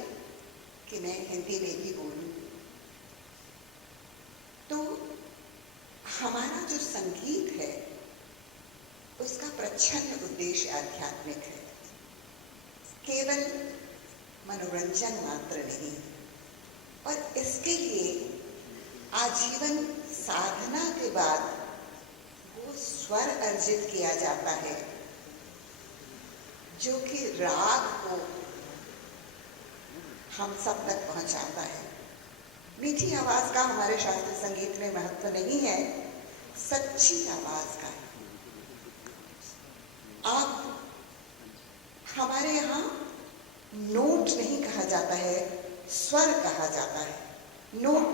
कि मैं हिंदी में भी बोलूं। तो हमारा जो संगीत है उसका प्रच्छन्न उद्देश्य आध्यात्मिक है, केवल मनोरंजन मात्र नहीं। और इसके लिए आजीवन साधना के बाद वो स्वर अर्जित किया जाता है जो कि राग को हम सब तक पहुंचाता है। मीठी आवाज का हमारे शास्त्रीय संगीत में महत्व नहीं है, सच्ची आवाज का है। आप हमारे यहाँ नोट नहीं कहा जाता है, स्वर कहा जाता है। Note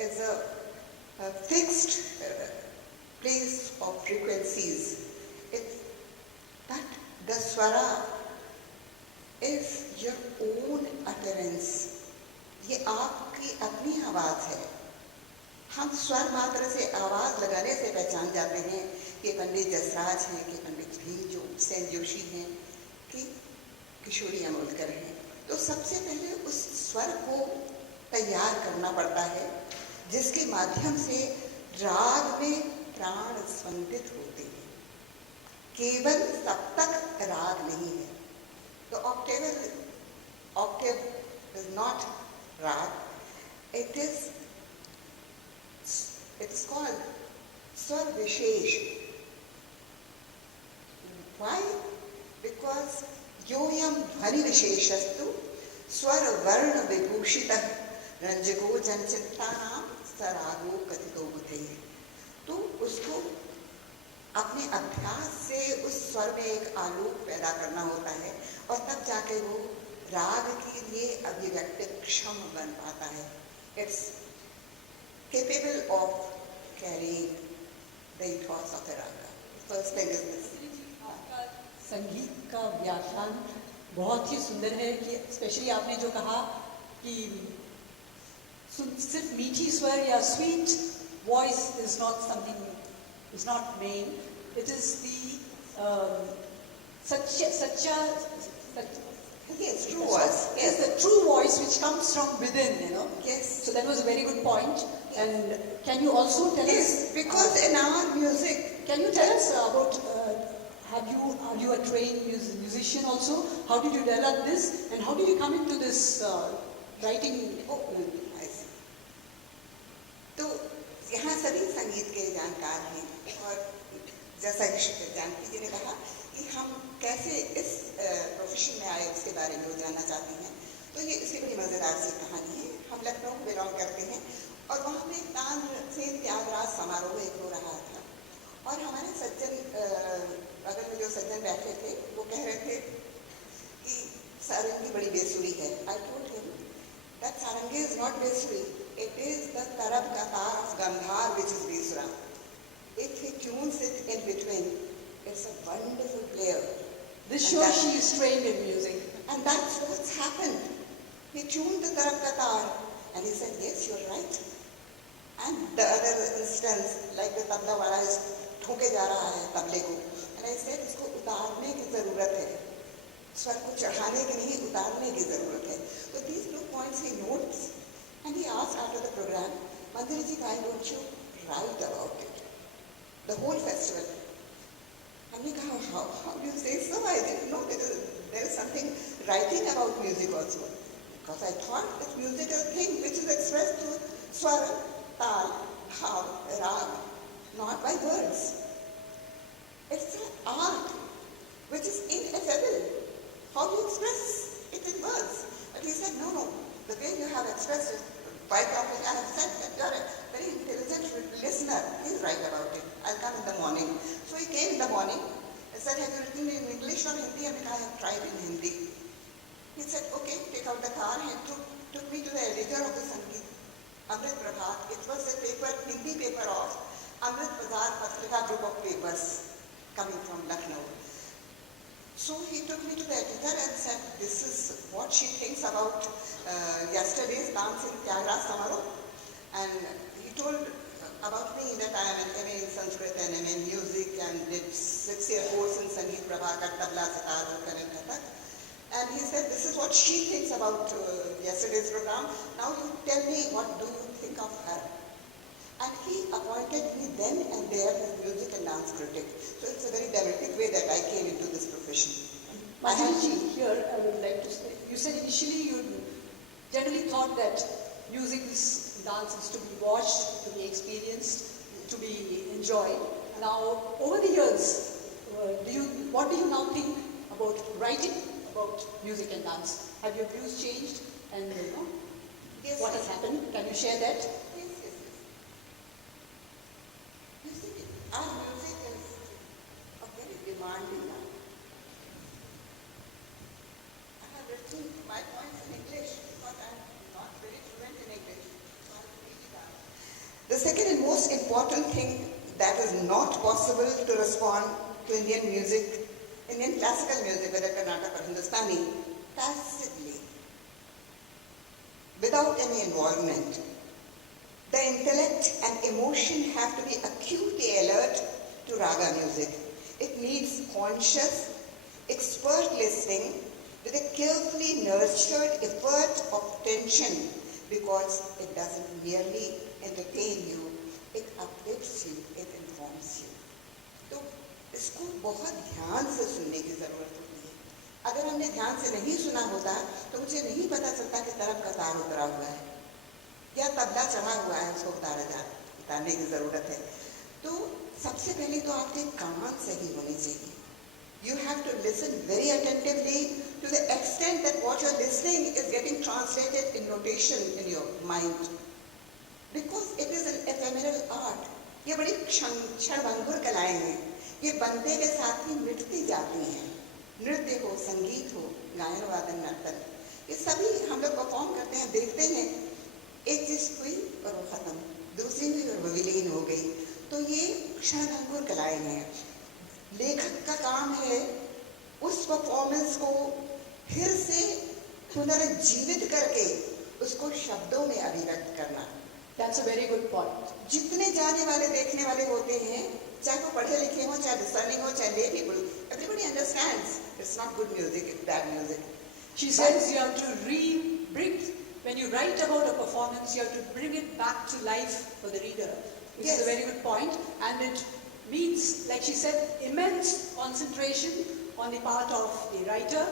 is a fixed place of frequencies. But the swara is your own utterance. ये आपकी अपनी आवाज है। हम स्वर मात्र से आवाज लगाने से पहचान जाते हैं कि पंडित जसराज हैं, कि पंडित भी सेन जोशी हैं, कि किशोरी अमोलकर हैं। तो सबसे पहले उस स्वर को तैयार करना पड़ता है जिसके माध्यम से राग में प्राण स्पंदित होते हैं। केवल सप्तक राग नहीं है। तो octave is not rag. It is called swar vishesh. Why? Because yoyam dhvani visheshastu swar varna vibhushitah ranjago janchittanam sarago kathito buthe। तो उसको अपने अभ्यास से उस स्वर में एक आलोक पैदा करना होता है और तब जाके वो राग के लिए अभिव्यक्ति क्षम बन पाता है। It's capable of carrying the thoughts of the raga. First thing is this. संगीत का व्याख्यान बहुत ही सुंदर है कि स्पेशली आपने जो कहा कि सिर्फ मीठी स्वर या sweet voice is not something, is not main. It is the yes, true voice. Yes, the true voice which comes from within, you know. Yes. So that was a very good point. Yes. And can you also tell us? Yes, because in our music. Can you tell us about? Are you a trained musician also? How did you develop this? And how did you come into this writing? I see. तो यहाँ सभी संगीत के जानकार हैं और जैसा जानकी जी ने कहा कि हम कैसे इस प्रोफेशन में आए उसके बारे में वो जानना चाहती हैं। तो ये इसकी बड़ी मज़ेदार सी कहानी है। हम लखनऊ बिलोंग करते हैं और वहाँ पे तानसेन त्यागराज समारोह एक हो रहा था और हमारे सज्जन बगल में जो सज्जन बैठे थे वो कह रहे थे कि सारंगी बड़ी बेसुरी है। I told him that sarangi is not बेसुरी, it is the tarab katar of Gandhar which is Besura. If he tunes it in between, it's a wonderful player. This shows she is trained in music. And that's what's happened. He tuned the tarab katar and he said, yes, you're right. And the other instance, like the tabla wala is ठोके जा रहा है तबले को. And I said, इसको उतारने की जरूरत है. स्वर को चढ़ाने की नहीं, उतारने की जरूरत है. So these 2 points he notes. And he asked after the program, Mandirji, why don't you write about it? The whole festival. And we go, how do you say so? I didn't know there is something writing about music also. Because I thought that music is a thing which is expressed through swara, tal, bhav, rag, not by words. It's an art which is ineffable. How do you express it in words? But he said, no, the way you have expressed it, quite often I have said that you are a very intelligent listener. Please write about it. I'll come in the morning. So he came in the morning and said, have you written in English or Hindi? I mean, I have tried in Hindi. He said, okay, take out the car. He took me to the editor of the Sangeet, Amrit Prabhat. It was a paper, Hindi paper of Amrit Bazar Patrika group of papers coming from Lucknow. So he took me to the editor and said, this is what she thinks about yesterday's dance in Tyagaraja Samaroh. And he told about me that I am an MA in Sanskrit and MA in music and did 6-year course in Sangeet Prabhakar, Tabla, Sitar, Rukmini Arangam. And he said, this is what she thinks about yesterday's program. Now you tell me, what do you think of her? And he appointed me then and there as music and dance critic. So it's a very dramatic way that I came into this profession. Madhuri, here I would like to say, you said initially you generally thought that music is, dance is to be watched, to be experienced, to be enjoyed. Now, over the years, what do you now think about writing about music and dance? Have your views changed? And Yes, what has happened? Can you share that? You see, our music is a very demanding art. I have written my points in English because I am not very fluent in English. So I have to read it out. The second and most important thing that is not possible to respond to Indian music, Indian classical music, whether Karnataka or Hindustani, passively, without any involvement. The intellect and emotion have to be acutely alert to raga music. It needs conscious, expert listening with a carefully nurtured effort of attention, because it doesn't merely entertain you, it uplifts you, it informs you. तो इसको बहुत ध्यान से सुनने की जरूरत होती है. अगर हमने ध्यान से नहीं सुना होता तो मुझे नहीं पता चलता कि तरफ का तार उतरा हुआ है या तबला चढ़ा हुआ है, उसको उतारने की जरूरत है. तो सबसे पहले तो आपके कान सही होने चाहिए. You have to listen very attentively to the extent that what you're listening is getting translated in notation in your mind. Because it is an ephemeral art. ये बड़ी क्षणभंगुर कलाएं हैं. ये बनते के साथ ही मिटती जाती हैं. नृत्य हो, संगीत हो, गायन वादन, नर्तन, ये सभी हम लोग परफॉर्म करते हैं, देखते हैं. एक चीज हुई और वो खत्म, दूसरी हुई और वो विलीन हो गई. तो ये क्षणभंगुर कलाएं हैं. लेखक का काम है उस परफॉर्मेंस को फिर से पुनर्जीवित करके उसको शब्दों में अभिव्यक्त करना. That's a very good point. जितने जाने वाले देखने वाले होते हैं, चाहे वो पढ़े लिखे हो, चाहे डिसर्निंग हो, चाहे lay people, everybody understands it's not good music, it's bad music. She says you have to when you write about a performance, you have to bring it back to life for the reader. Which is a very good point. And it means, like she said, immense concentration on the part of the writer.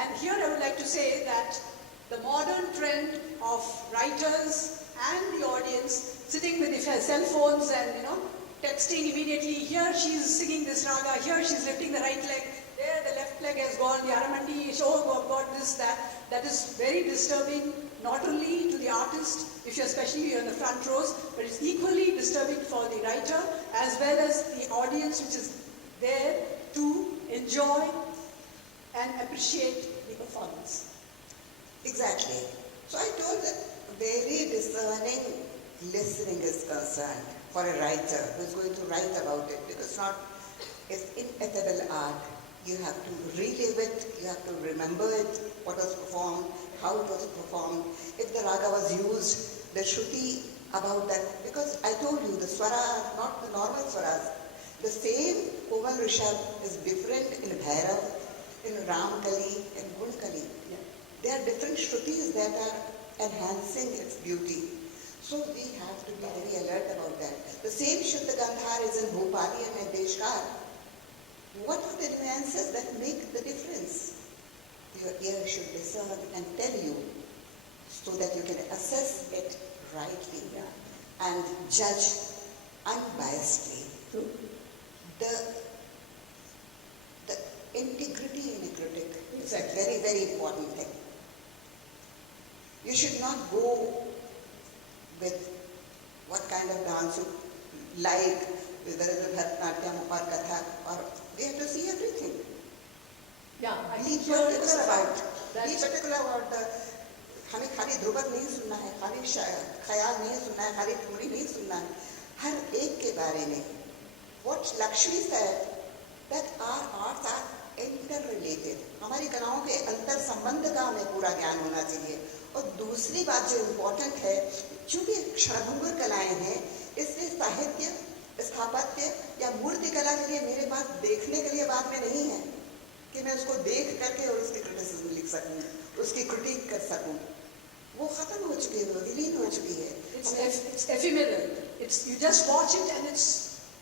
And here I would like to say that the modern trend of writers and the audience sitting with their cell phones and texting immediately, here she's singing this raga, here she's lifting the right leg, there the left leg has gone, the aramandi, oh God, this, that. That is very disturbing, not only to the artist, if you're especially in the front rows, but it's equally disturbing for the writer as well as the audience which is there to enjoy and appreciate the performance. Exactly. So I told that very discerning listening is concerned for a writer who's going to write about it, because it's ineffable art. You have to relive it, you have to remember it, what was performed, how it was performed. If the raga was used, the shruti about that, because I told you the swara are not the normal swaras. The same Komal Rishabh is different in Bhairav, in Ramkali, and Gundkali. Yeah. There are different shrutis that are enhancing its beauty. So we have to be very alert about that. The same Shuddha Gandhar is in Bhopali and in Deshkar. What are the nuances that make the difference? Your ear should discern and tell you so that you can assess it rightly and judge unbiasedly. The integrity in a critic is a very, very important thing. You should not go with what kind of dance you like, whether it is Bharatanatyam or Kathak, or we have to see everything. Yeah, be particular about the हमें खाली ध्रुपद नहीं सुनना है, खाली ख्याल नहीं सुनना है, खाली ठुमरी नहीं सुनना है, हर एक के बारे में. What Lakshmi said, that our arts are inter related, हमारी कलाओं के अंतर संबंध का हमें पूरा ज्ञान होना चाहिए। और दूसरी बात जो इम्पोर्टेंट है, चूंकि क्षणभंगुर कलाएं हैं, इसलिए साहित्य, स्थापत्य या मूर्ति कला के लिए मेरे पास देखने के लिए बाद में नहीं है कि मैं उसको देख करके और उसकी क्रिटिसिज्म लिख सकूं, उसकी क्रिटिक कर सकूं। वो खत्म हो चुकी है, वो विलीन हो चुकी है। It's ephemeral. You just watch it and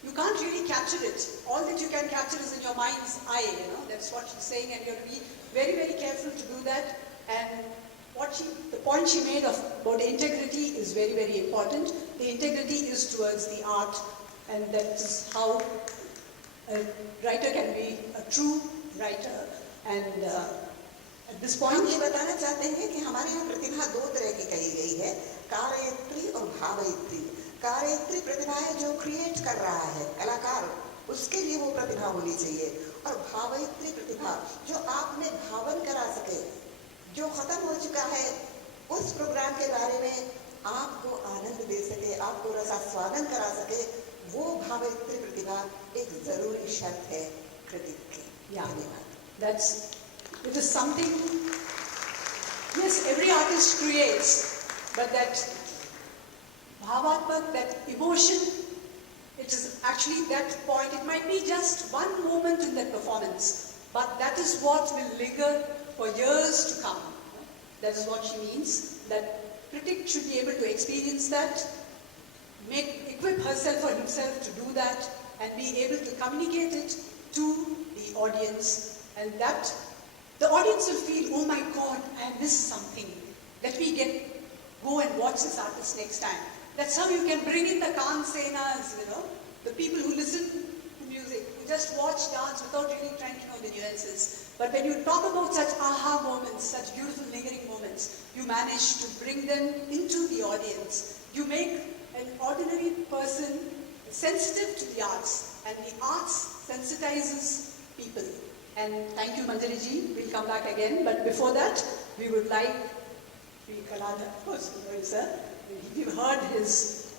you can't really capture it. All that you can capture is in your mind's eye, that's what she's saying, and you have to be very, very careful to do that. And the point she made about integrity is very, very important. The integrity is towards the art, and that is how a writer can be a true writer. And at this point, हम ये बताना चाहते हैं कि हमारे यहाँ प्रतिभा दो तरह की कही गई है, कार्यत्री और भावयत्री। कार्यत्री प्रतिभा है जो क्रिएट कर रहा है, कलाकार, उसके लिए वो प्रतिभा होनी चाहिए। और भावयत्री प्रतिभा जो आप में भावन करा सके, जो खत्म हो चुका है उस प्रोग्राम के बारे में आपको आनंद दे सके, आपको रसास्वादन करा सके, वो भावयत्री प्रतिभा एक जरूरी शर्त है कृतिक की। धन्यवाद। It is something, yes, every artist creates, but that bhavatmak, that emotion, it is actually that point. It might be just one moment in that performance, but that is what will linger for years to come. That is what she means, that critic should be able to experience that, equip herself or himself to do that, and be able to communicate it to the audience, and that the audience will feel, oh my God, I have missed something. Let me go and watch this artist next time. That's how you can bring in the Kansenas, the people who listen to music, who just watch dance without really trying to know the nuances. But when you talk about such aha moments, such beautiful lingering moments, you manage to bring them into the audience. You make an ordinary person sensitive to the arts, and the arts sensitizes people. And thank you, Manjari ji. We'll come back again. But before that, we would like Kalada, of course, sir. We've heard his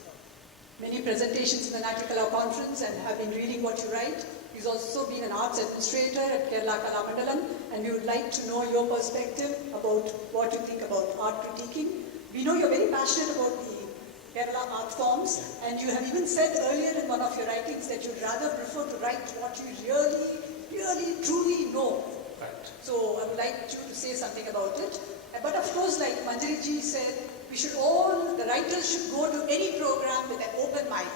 many presentations in the Natural Kala Conference and have been reading what you write. He's also been an arts administrator at Kerala Kalamandalam, and we would like to know your perspective about what you think about art critiquing. We know you're very passionate about the Kerala art forms, and you have even said earlier in one of your writings that you'd rather prefer to write what you really, truly know. Right. So I would like you to say something about it. But of course, like Manjari ji said, the writers should go to any program with an open mind.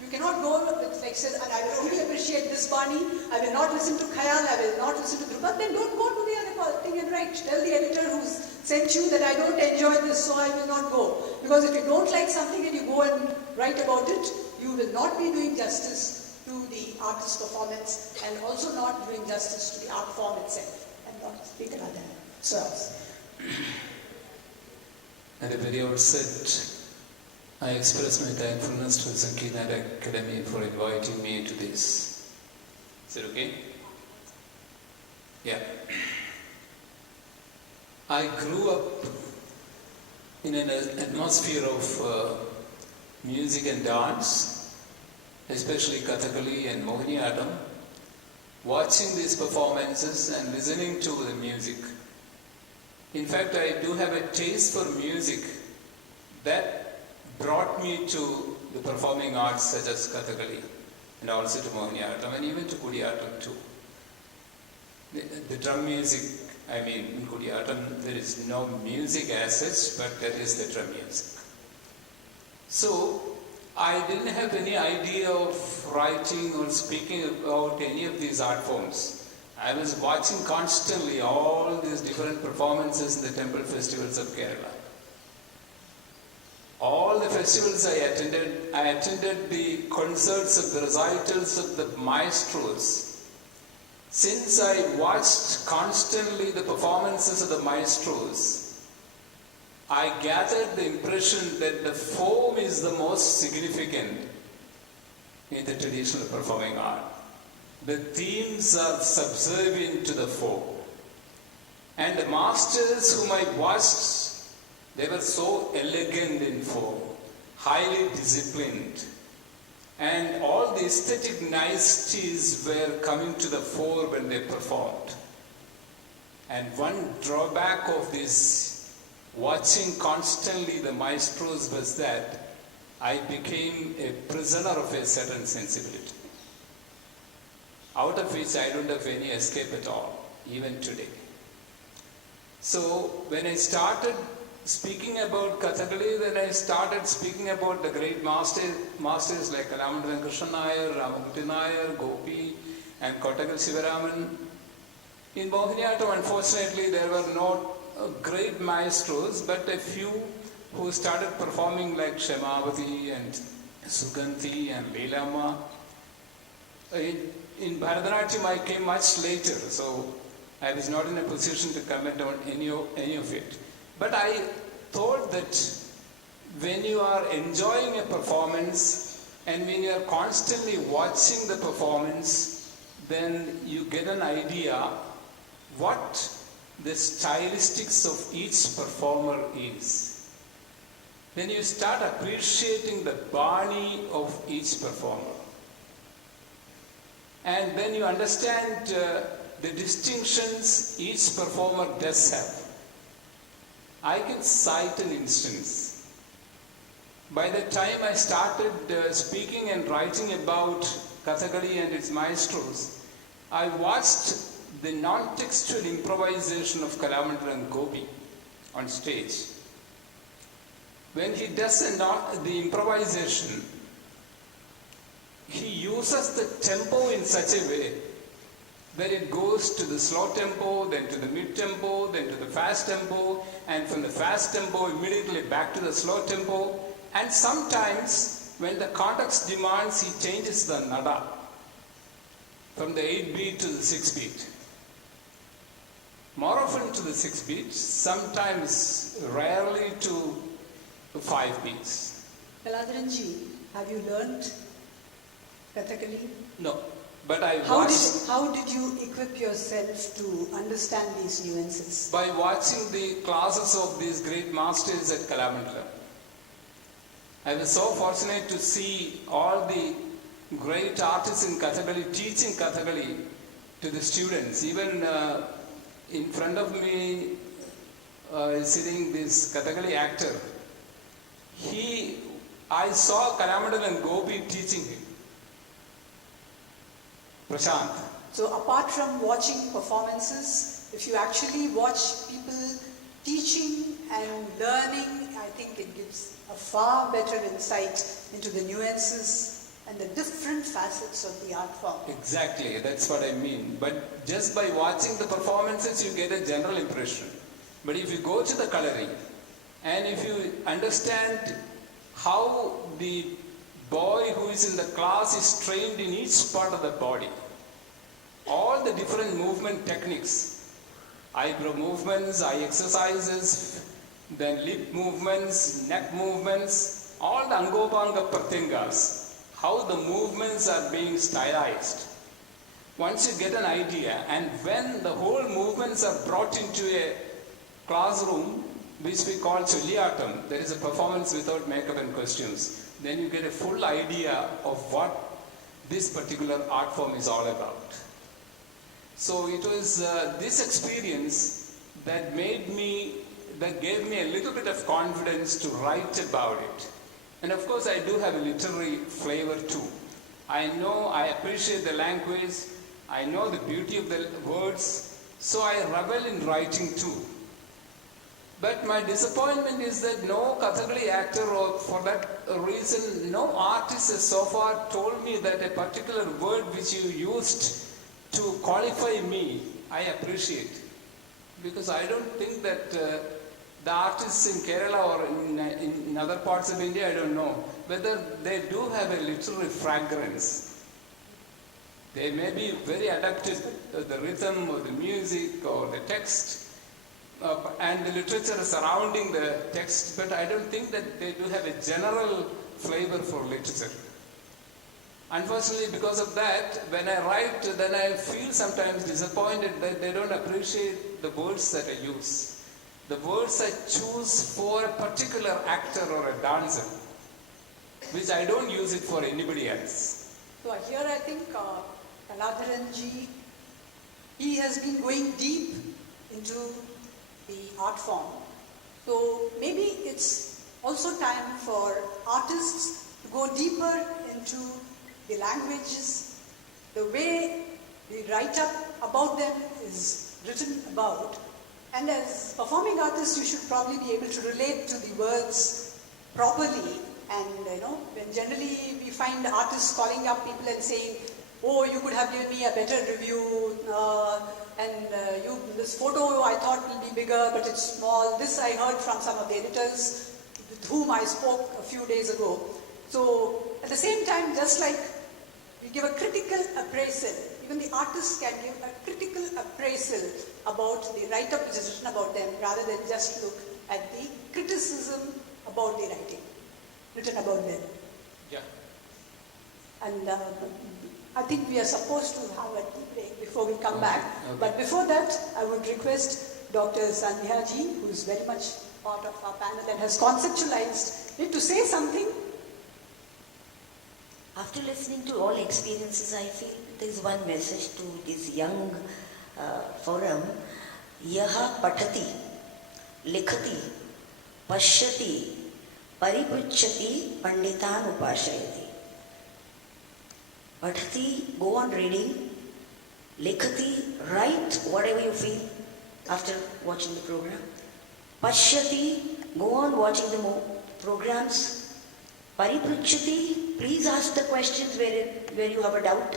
You cannot go with, says, and I will only appreciate this Bani, I will not listen to Khayal, I will not listen to Drupad. Then don't go to the other thing and write. Tell the editor who's sent you that I don't enjoy this, so I will not go. Because if you don't like something and you go and write about it, you will not be doing justice to the artist's performance and also not doing justice to the art form itself. And not speak another. So, at the very outset, I express my thankfulness to Sangeet Natak Akademi for inviting me to this. Is it okay? Yeah. I grew up in an atmosphere of music and dance, especially Kathakali and Mohiniyattam, watching these performances and listening to the music. In fact, I do have a taste for music that brought me to the performing arts such as Kathakali and also to Mohiniyattam and even to Kudiyattam too. The drum music, in Kudiyattam there is no music as such, but that is the drum music. So, I didn't have any idea of writing or speaking about any of these art forms. I was watching constantly all these different performances in the temple festivals of Kerala. All the festivals I attended the concerts of the recitals of the maestros. Since I watched constantly the performances of the maestros, I gathered the impression that the form is the most significant in the traditional performing art. The themes are subservient to the form. And the masters whom I watched, they were so elegant in form, highly disciplined, and all the aesthetic niceties were coming to the fore when they performed. And one drawback of this watching constantly the maestros was that I became a prisoner of a certain sensibility, out of which I don't have any escape at all, even today. So when I started speaking about Kathakali, then I started speaking about the great masters like Kalakshetra Krishna Nair, Ramakuti Nair, Gopi and Kottakkal Sivaraman. In Mohiniyattam, unfortunately, there were not great maestros, but a few who started performing like Shemavati and Suganti and Leelama. In Bharatanatyam, I came much later, so I was not in a position to comment on any of it. But I thought that when you are enjoying a performance and when you are constantly watching the performance, then you get an idea what the stylistics of each performer is. Then you start appreciating the bani of each performer. And then you understand the distinctions each performer does have. I can cite an instance. By the time I started speaking and writing about Kathakali and its maestros, I watched the non-textual improvisation of Kalakshetra and Gopi on stage. When he does the improvisation, he uses the tempo in such a way that it goes to the slow tempo, then to the mid tempo, then to the fast tempo, and from the fast tempo immediately back to the slow tempo. And sometimes when the context demands, he changes the nada from the 8 beat to the 6 beat. More often to the 6 beats, sometimes rarely to 5 beats. Kaladharanji, have you learnt Kathakali? No, but I How did you equip yourself to understand these nuances? By watching the classes of these great masters at Kalakshetra. I was so fortunate to see all the great artists in Kathakali teaching Kathakali to the students. Even in front of me is sitting this Kathakali actor. I saw Kalakshetra and Gopi teaching him. Prashant. So apart from watching performances, if you actually watch people teaching and learning, I think it gives a far better insight into the nuances and the different facets of the art form. Exactly, that's what I mean. But just by watching the performances, you get a general impression. But if you go to the coloring, and if you understand how the boy who is in the class is trained in each part of the body, all the different movement techniques, eyebrow movements, eye exercises, then lip movements, neck movements, all the angopanga pratyangas, how the movements are being stylized. Once you get an idea, and when the whole movements are brought into a classroom, which we call Cholliyatam, there is a performance without makeup and costumes, then you get a full idea of what this particular art form is all about. So it was this experience that gave me a little bit of confidence to write about it. And of course I do have a literary flavor too. I appreciate the language, I know the beauty of the words, so I revel in writing too. But my disappointment is that no Kathakali actor, or for that reason, no artist has so far told me that a particular word which you used to qualify me, I appreciate. Because I don't think that the artists in Kerala or in other parts of India, I don't know, whether they do have a literary fragrance. They may be very adapted to the rhythm or the music or the text and the literature surrounding the text, but I don't think that they do have a general flavor for literature. Unfortunately, because of that, when I write, then I feel sometimes disappointed that they don't appreciate the words that I use. The words I choose for a particular actor or a dancer. which I don't use it for anybody else. So here I think Kaladharanji, he has been going deep into the art form. So maybe it's also time for artists to go deeper into the languages. The way we write up about them is written about. And as performing artists, you should probably be able to relate to the words properly. And when generally we find artists calling up people and saying, oh, you could have given me a better review, this photo I thought will be bigger, but it's small. This I heard from some of the editors with whom I spoke a few days ago. So at the same time, just like we give a critical appraisal, even the artists can give a critical appraisal about the write-up which is written about them, rather than just look at the criticism about the writing written about them. Yeah. And I think we are supposed to have a tea break before we come back. Okay. But before that, I would request Dr. Sandhya ji, who is very much part of our panel and has conceptualized it, to say something. After listening to all experiences, I feel there is one message to this young forum. Yaha patati, likhati, pashyati, paripruchati, panditan upashayati. Patati, go on reading. Likhati, write whatever you feel after watching the program. Pashyati, go on watching the programs. Paripruchati, please ask the questions where you have a doubt.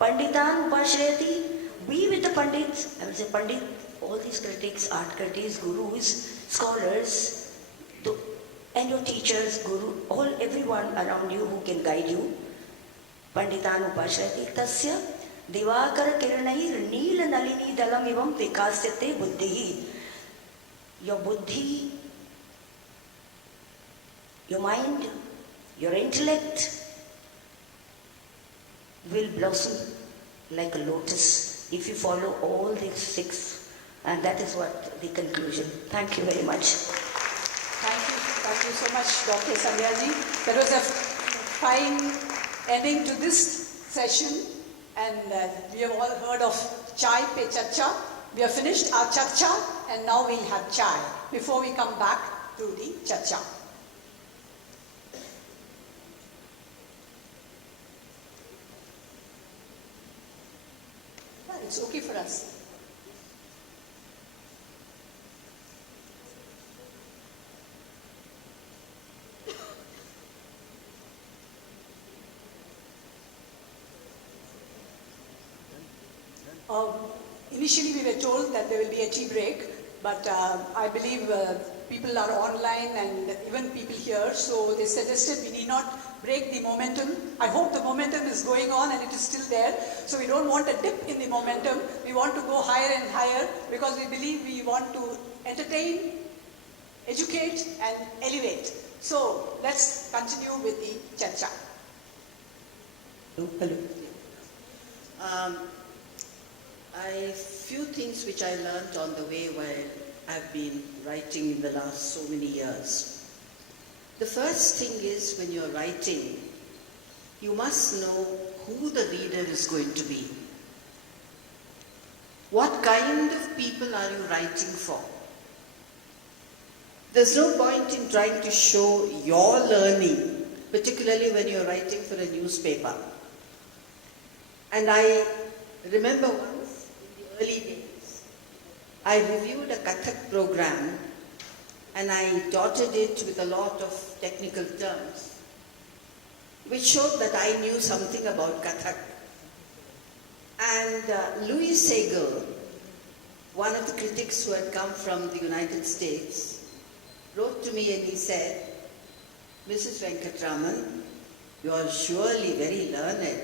Panditan upashayati, be with the pandits. I will say pandit, all these critics, art critics, gurus, scholars, and your teachers, guru, everyone around you who can guide you. Panditan upashayati, tasya divakara kiranair nila nalini dalam ivam vikasyate buddhihi. Your buddhi, your mind, your intellect will blossom like a lotus if you follow all these 6. And that is what the conclusion. Thank you very much. Thank you so much, Dr. Sandhya. That was a fine ending to this session. And we have all heard of chai pe charcha. We have finished our charcha and now we'll have chai before we come back to the charcha. It's okay for us. Initially we were told that there will be a tea break, but I believe people are online and even people here, so they suggested we need not break the momentum. I hope the momentum is going on and it is still there, so we don't want a dip in the momentum. We want to go higher and higher because we believe we want to entertain, educate and elevate. So let's continue with the charcha. Few things which I learned on the way while I've been writing in the last so many years. The first thing is, when you're writing, you must know who the reader is going to be. What kind of people are you writing for? There's no point in trying to show your learning, particularly when you're writing for a newspaper. And I remember once in the early days, I reviewed a Kathak program and I dotted it with a lot of technical terms, which showed that I knew something about Kathak. And Louis Segal, one of the critics who had come from the United States, wrote to me and he said, "Mrs. Venkatraman, you are surely very learned,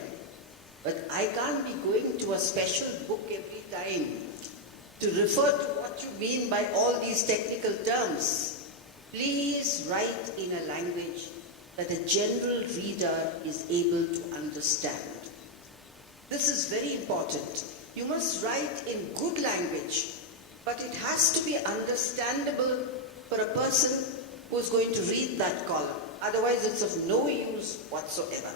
but I can't be going to a special book every time to refer to what you mean by all these technical terms. Please write in a language that a general reader is able to understand." This is very important. You must write in good language, but it has to be understandable for a person who is going to read that column. Otherwise, it's of no use whatsoever.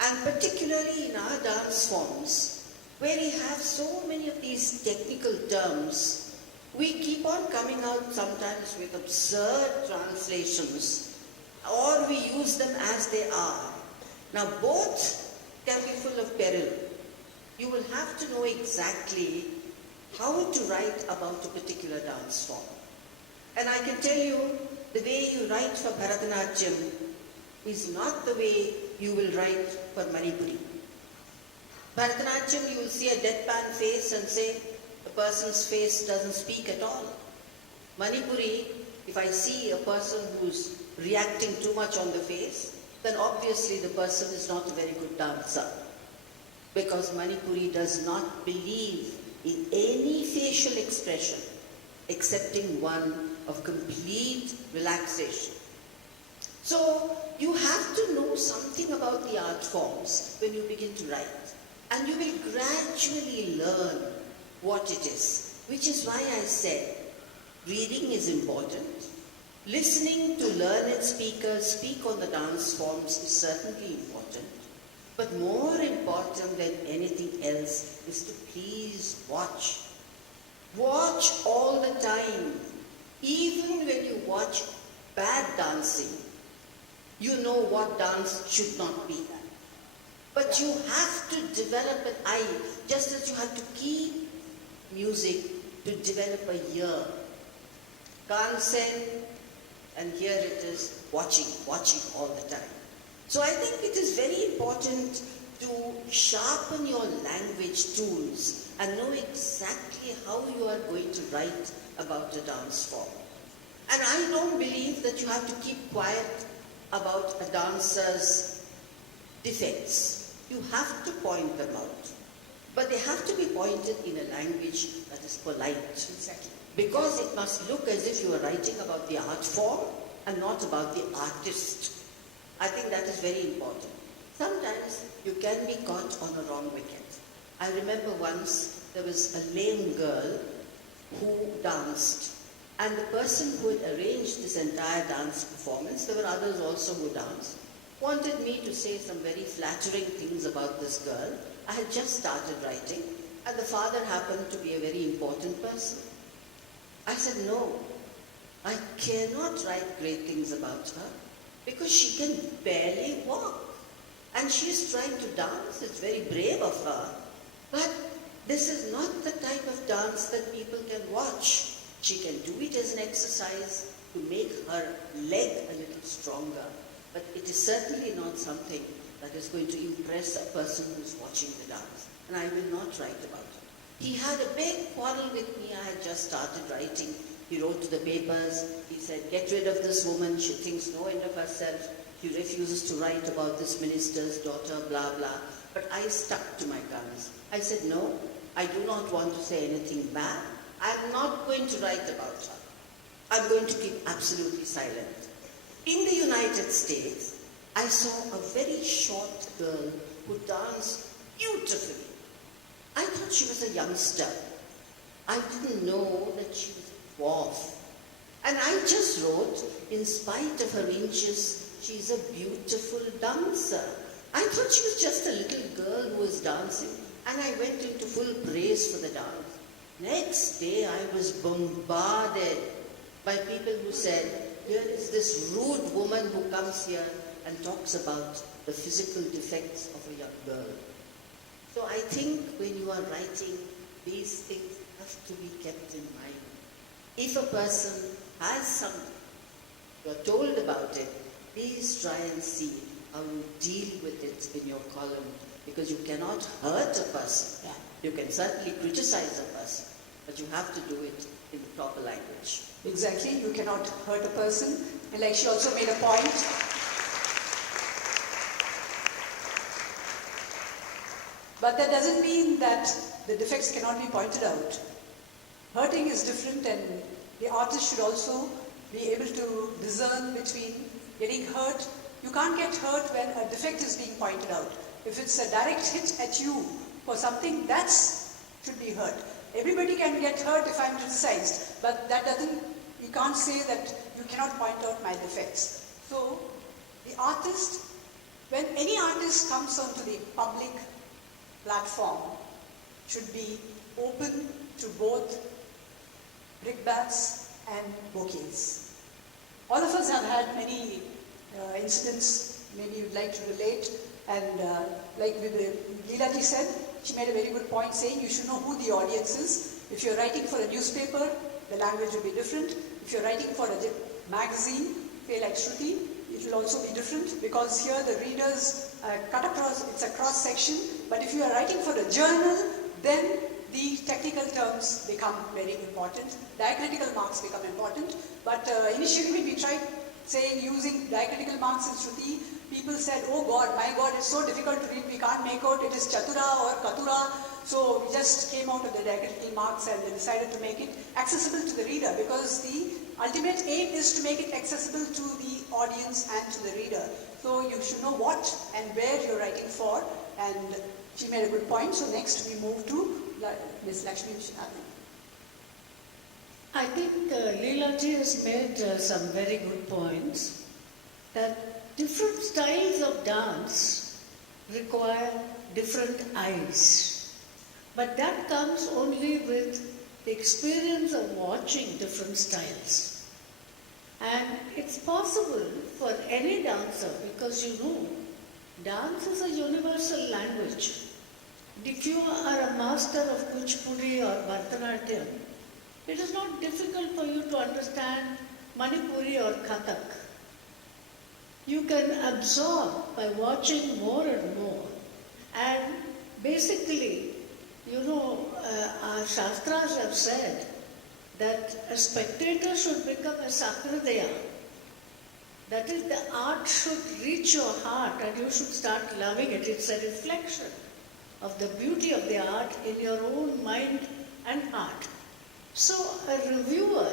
And particularly in our dance forms, where we have so many of these technical terms, we keep on coming out sometimes with absurd translations, or we use them as they are. Now, both can be full of peril. You will have to know exactly how to write about a particular dance form. And I can tell you, the way you write for Bharatanatyam is not the way you will write for Manipuri. Bharatanatyam, you will see a deadpan face and say, the person's face doesn't speak at all. Manipuri, if I see a person who's reacting too much on the face, then obviously the person is not a very good dancer. Because Manipuri does not believe in any facial expression excepting one of complete relaxation. So you have to know something about the art forms when you begin to write. And you will gradually learn what it is. Which is why I said, reading is important. Listening to learned speakers speak on the dance forms is certainly important. But more important than anything else is to please watch. Watch all the time. Even when you watch bad dancing, you know what dance should not be. But you have to develop an eye, just as you have to keep music to develop a ear. Kansen, and here it is, watching all the time. So I think it is very important to sharpen your language tools and know exactly how you are going to write about a dance form. And I don't believe that you have to keep quiet about a dancer's defects. You have to point them out. But they have to be pointed in a language that is polite. Exactly. Because it must look as if you are writing about the art form and not about the artist. I think that is very important. Sometimes you can be caught on a wrong wicket. I remember once there was a lame girl who danced, and the person who had arranged this entire dance performance, there were others also who danced, wanted me to say some very flattering things about this girl. I had just started writing, and the father happened to be a very important person. I said, no, I cannot write great things about her because she can barely walk. And she is trying to dance. It's very brave of her. But this is not the type of dance that people can watch. She can do it as an exercise to make her leg a little stronger. But it is certainly not something that is going to impress a person who is watching the dance. And I will not write about it. He had a big quarrel with me. I had just started writing. He wrote to the papers. He said, get rid of this woman. She thinks no end of herself. He refuses to write about this minister's daughter, blah, blah. But I stuck to my guns. I said, no, I do not want to say anything bad. I'm not going to write about her. I'm going to keep absolutely silent. In the United States, I saw a very short girl who danced beautifully. I thought she was a youngster. I didn't know that she was a dwarf. And I just wrote, in spite of her inches, she's a beautiful dancer. I thought she was just a little girl who was dancing, and I went into full praise for the dance. Next day, I was bombarded by people who said, here is this rude woman who comes here and talks about the physical defects of a young girl. So I think when you are writing, these things have to be kept in mind. If a person has something, you are told about it, please try and see how you deal with it in your column, because you cannot hurt a person. You can certainly criticize a person, but you have to do it in the proper language. Exactly, you cannot hurt a person. And like she also made a point, but that doesn't mean that the defects cannot be pointed out. Hurting is different, and the artist should also be able to discern between getting hurt. You can't get hurt when a defect is being pointed out. If it's a direct hit at you for something, that should be hurt. Everybody can get hurt if I'm criticized, but that doesn't, you can't say that you cannot point out my defects. So The artist, when any artist comes onto the public platform, should be open to both brickbats and bouquets. All of us have had many incidents, maybe you'd like to relate, and like Leela ji said, she made a very good point saying you should know who the audience is. If you're writing for a newspaper, the language will be different. If you're writing for a magazine, say like Shruti, it will also be different because here the readers cut across, it's a cross section, but if you are writing for a journal, then the technical terms become very important. Diacritical marks become important, but initially when we tried saying using diacritical marks in Shruti, people said, oh God, my God, it's so difficult to read, we can't make out it is Chatura or Katura. So we just came out of the diacritical marks and decided to make it accessible to the reader because the ultimate aim is to make it accessible to the audience and to the reader. So you should know what and where you're writing for, and she made a good point. So next we move to Ms. Lakshmi Vishwanathan. I think Leela ji has made some very good points, that different styles of dance require different eyes. But that comes only with the experience of watching different styles. And it's possible for any dancer, because you know, dance is a universal language. If you are a master of Kuchipudi or Bharatanatyam, it is not difficult for you to understand Manipuri or Kathak. You can absorb by watching more and more. And basically, you know, our Shastras have said that a spectator should become a Sakradaya. That is, the art should reach your heart and you should start loving it. It's a reflection of the beauty of the art in your own mind and heart. So a reviewer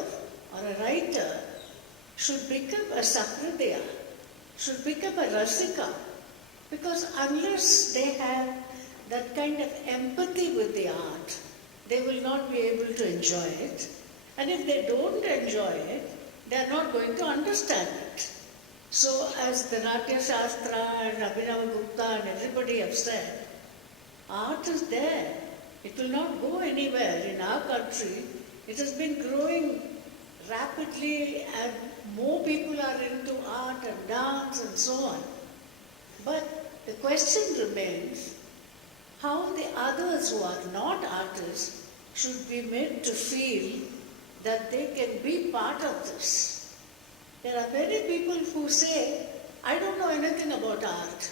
or a writer should become a Sakradaya, should become a Rasika, because unless they have that kind of empathy with the art, they will not be able to enjoy it. And if they don't enjoy it, they are not going to understand it. So as the Natya Shastra and Abhinav Gupta and everybody have said, art is there. It will not go anywhere. In our country, it has been growing rapidly and more people are into art and dance and so on. But the question remains, how the others who are not artists should be made to feel that they can be part of this. There are many people who say, I don't know anything about art.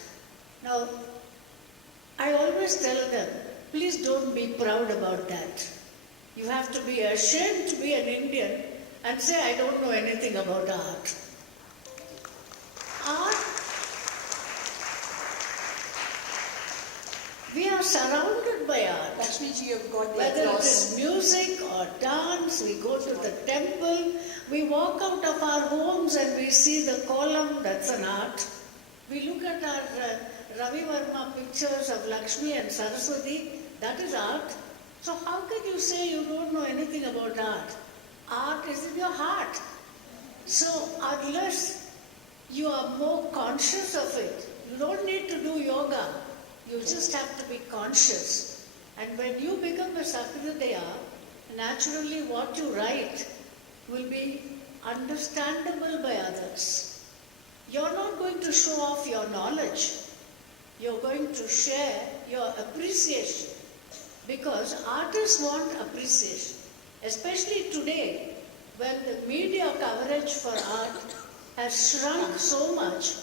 Now, I always tell them, please don't be proud about that. You have to be ashamed to be an Indian and say, I don't know anything about art. Art, we are surrounded by art. Lakshmi ji, you've got the Whether applause. it is music or dance, we go to the temple, we walk out of our homes and we see the column, that's an art. We look at our Ravi Varma pictures of Lakshmi and Saraswati, that is art. So how can you say you don't know anything about art? Art is in your heart. So unless you are more conscious of it, you don't need to do yoga. You just have to be conscious. And when you become a Sakradaya, naturally what you write will be understandable by others. You're not going to show off your knowledge. You're going to share your appreciation. Because artists want appreciation. Especially today, when the media coverage for art has shrunk so much,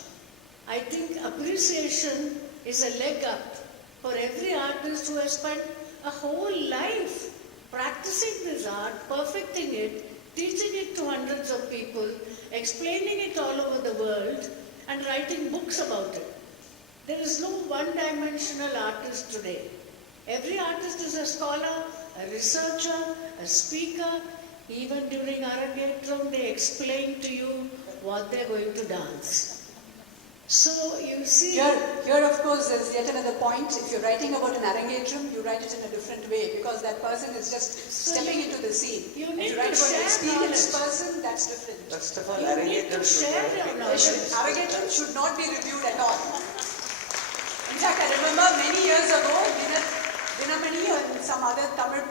I think appreciation is a leg up for every artist who has spent a whole life practicing this art, perfecting it, teaching it to hundreds of people, explaining it all over the world, and writing books about it. There is no one-dimensional artist today. Every artist is a scholar, a researcher, a speaker. Even during Arangetram, they explain to you what they're going to dance. So you see... Here of course there's yet another point. If you're writing about an arangetram, you write it in a different way because that person is just stepping into the scene. You If need you write to about an share experienced knowledge. person, that's different. First of all, You need to share your knowledge. Arangetram should not be reviewed at all. In fact, I remember many years ago, Dinamani and some other Tamil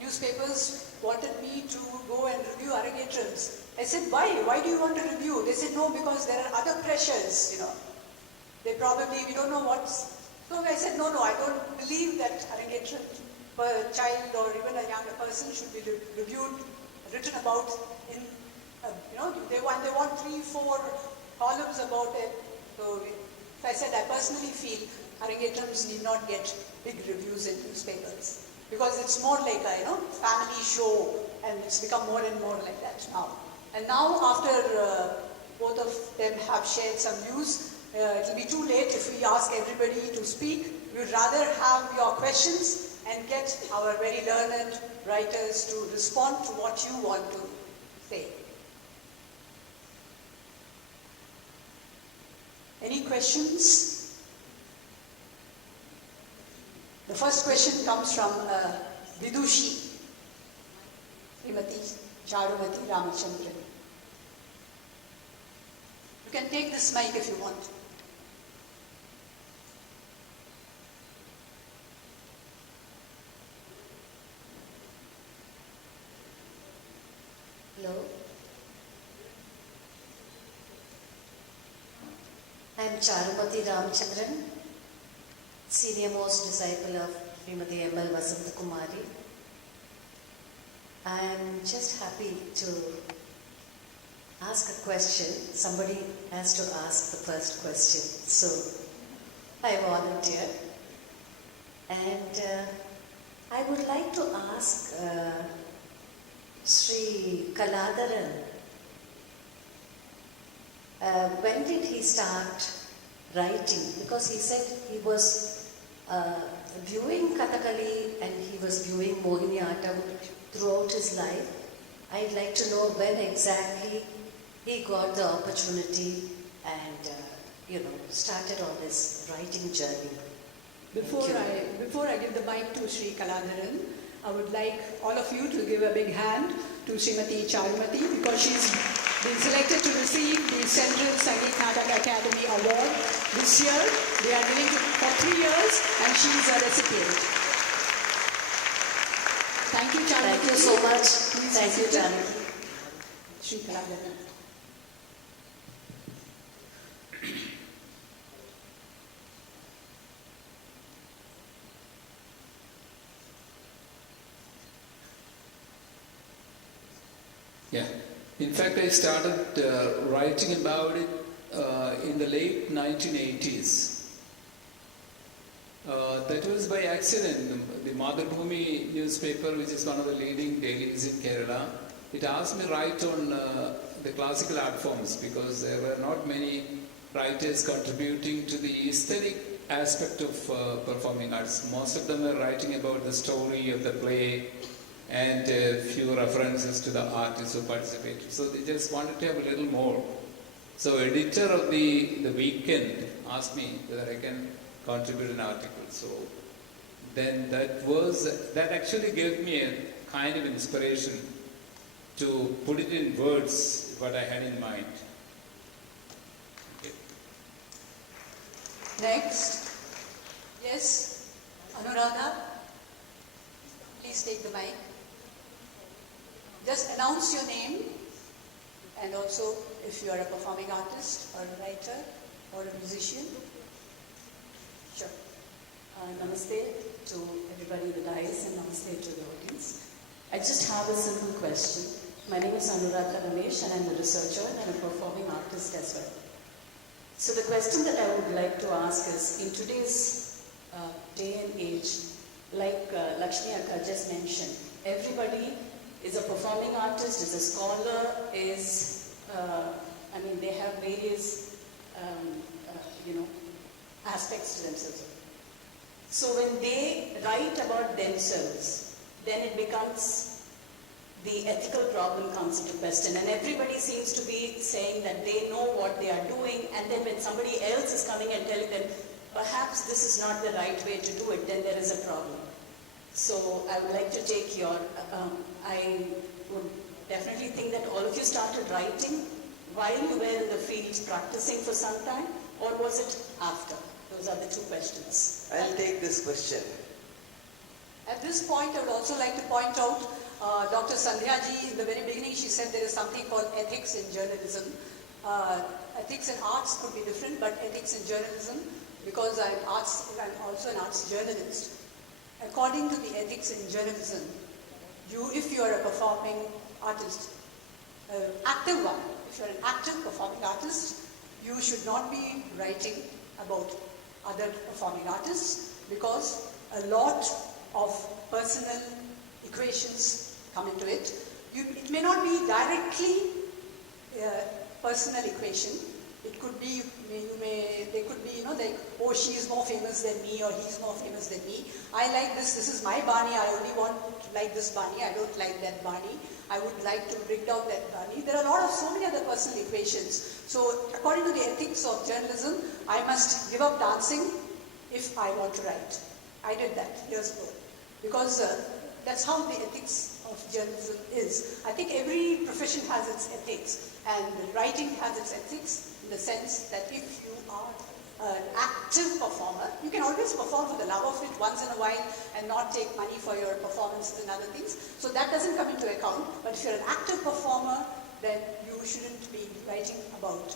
newspapers wanted me to go and review arangetrams. I said, why? Why do you want to review? They said, no, because there are other pressures, you know. We don't know what's... So I said, no, I don't believe that arangetram per child or even a younger person should be reviewed, written about in, they want 3-4 columns about it. So I said, I personally feel arangetrams need not get big reviews in newspapers because it's more like a family show and it's become more and more like that now. And now after both of them have shared some views, it will be too late if we ask everybody to speak. We would rather have your questions and get our very learned writers to respond to what you want to say. Any questions? The first question comes from Vidushi, Srimati Charumati Ramachandran. You can take this mic if you want. Hello. I am Charumati Ramachandran, senior most disciple of Srimati M.L. Vasanta Kumari. I am just happy to ask a question. Somebody has to ask the first question, so I volunteer. And I would like to ask Sri Kaladaran, when did he start writing? Because he said he was viewing Kathakali and he was viewing Mohiniyattam throughout his life. I'd like to know when exactly he got the opportunity and started on this writing journey. Before I give the mic to Sri Kaladaran, I would like all of you to give a big hand to Srimati Charumati because she's been selected to receive the Central Sangeet Natak Academy Award this year. They are doing it for 3 years and she's a recipient. Thank you, Charumati. Thank you so much. Thank you, Charumati. Sri Kaladaran. Yeah. In fact, I started writing about it in the late 1980s. That was by accident. The Madhubhumi newspaper, which is one of the leading dailies in Kerala, it asked me to write on the classical art forms because there were not many writers contributing to the aesthetic aspect of performing arts. Most of them were writing about the story of the play and a few references to the artists who participated. So they just wanted to have a little more. So editor of the weekend asked me whether I can contribute an article. So then that actually gave me a kind of inspiration to put it in words what I had in mind. Okay. Next. Yes, Anuradha, please take the mic. Just announce your name and also if you are a performing artist or a writer or a musician. Sure. Namaste to everybody in the dais and namaste to the audience. I just have a simple question. My name is Anuradha Ramesh and I'm a researcher and I'm a performing artist as well. So the question that I would like to ask is, in today's day and age, like Lakshmi Akka just mentioned, everybody is a performing artist, is a scholar, they have various, aspects to themselves. So when they write about themselves, then it becomes the ethical problem comes into question, and everybody seems to be saying that they know what they are doing, and then when somebody else is coming and telling them, perhaps this is not the right way to do it, then there is a problem. So I would like to take your, I would definitely think that all of you started writing while you were in the fields practicing for some time, or was it after? Those are the two questions. I'll take this question. At this point, I would also like to point out, Dr. Sandhya ji, in the very beginning, she said there is something called ethics in journalism. Ethics in arts could be different, but ethics in journalism, because I'm also an arts journalist. According to the ethics in journalism, if you are a performing artist, active one, if you're an active performing artist, you should not be writing about other performing artists, because a lot of personal equations come into it. It may not be directly personal equation. It could be, they could be, like, oh, she is more famous than me, or he's more famous than me. I like this is my Bani, I only want to like this Bani, I don't like that Bani. I would like to bring down that Bani. There are so many other personal equations. So according to the ethics of journalism, I must give up dancing if I want to write. I did that years ago. Because that's how the ethics of journalism is. I think every profession has its ethics, and writing has its ethics in the sense that if you are an active performer, you can always perform for the love of it once in a while and not take money for your performances and other things. So that doesn't come into account. But if you're an active performer, then you shouldn't be writing about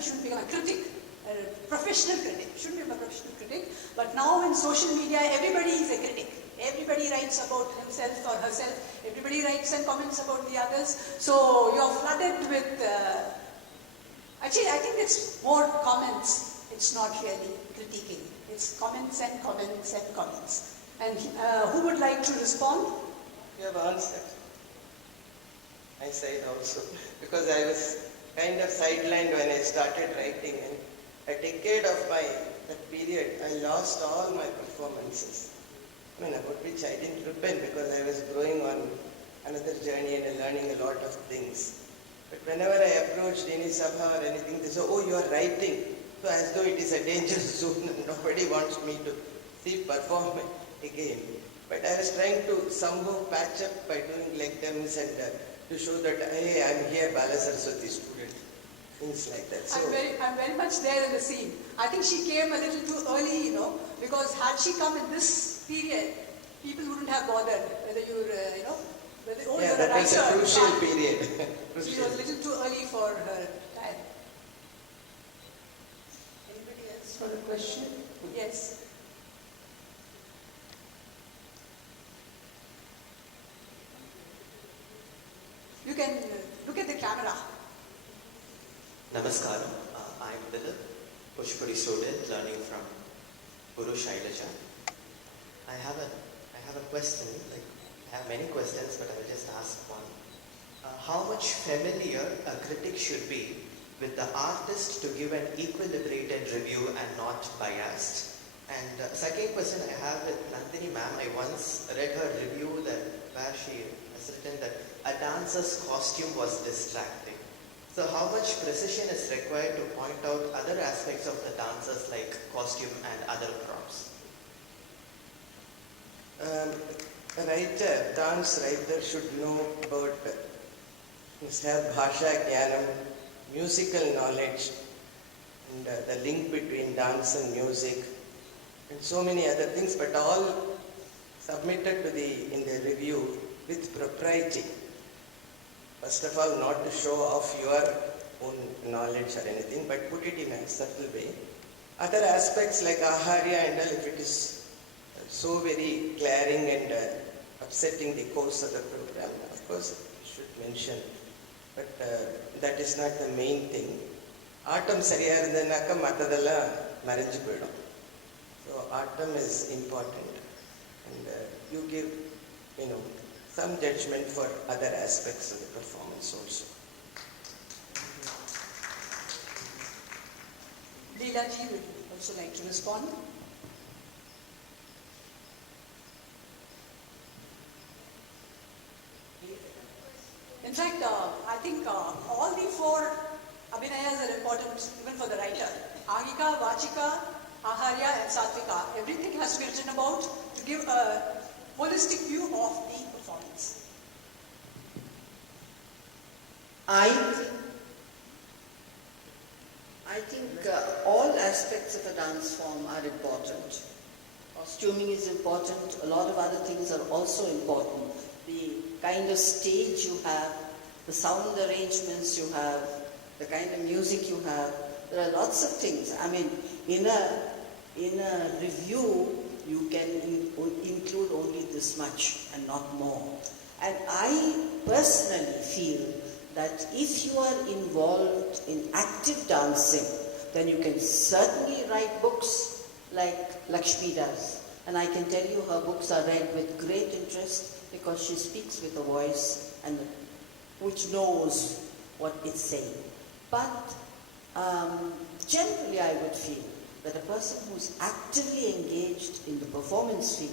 shouldn't become a critic. A professional critic, shouldn't be a professional critic, but now in social media, everybody is a critic. Everybody writes about himself or herself, everybody writes and comments about the others, so you're flooded with, actually I think it's more comments, it's not really critiquing, it's comments and comments and comments. And who would like to respond? You have answered. I said also, because I was kind of sidelined when I started writing, and a decade of that period, I lost all my performances. About which I didn't repent, because I was growing on another journey and learning a lot of things. But whenever I approached any sabha or anything, they say, oh, you are writing. So as though it is a dangerous zone and nobody wants me to see perform again. But I was trying to somehow patch up by doing lectures and to show that, hey, I'm here, Bala Saraswati student. Things like that. So I'm very much there in the scene. I think she came a little too early, because had she come in this period, people wouldn't have bothered whether you're, whether you're a writer. That's a crucial period. She was a little too early for her time. Anybody else for the question? Yes. You can look at the camera. Namaskaram. I'm Dilip, Pushpuri student learning from Guru Shailaja. I have a question. I have many questions, but I will just ask one. How much familiar a critic should be with the artist to give an equilibrated review and not biased? And second question I have with Nandini ma'am. I once read her review where she has written that a dancer's costume was distracting. So how much precision is required to point out other aspects of the dancers like costume and other props? A dance writer should know about, must have bhasha jnanam, musical knowledge, and the link between dance and music, and so many other things, but all submitted to in the review with propriety. First of all, not to show off your own knowledge or anything, but put it in a subtle way. Other aspects like aharya and all, if it is so very glaring and upsetting the course of the program, of course you should mention. But that is not the main thing. Atam சரியா இருந்ததுனாக்க மற்றதெல்லாம் மறைஞ்சு போயிடும். So atam is important, and you give, some judgment for other aspects of the performance also. Leela ji would also like to respond. In fact, I think all the 4 Abhinayas are important even for the writer. Angika, Vachika, Aharya and Satvika. Everything has to be written about to give a holistic view of the performance. I think all aspects of a dance form are important. Costuming is important. A lot of other things are also important. The kind of stage you have, the sound arrangements you have, the kind of music you have. There are lots of things. I mean, in a review, you can include only this much and not more. And I personally feel that if you are involved in active dancing, then you can certainly write books like Lakshmi does. And I can tell you her books are read with great interest because she speaks with a voice and which knows what it's saying. But generally I would feel that a person who's actively engaged in the performance field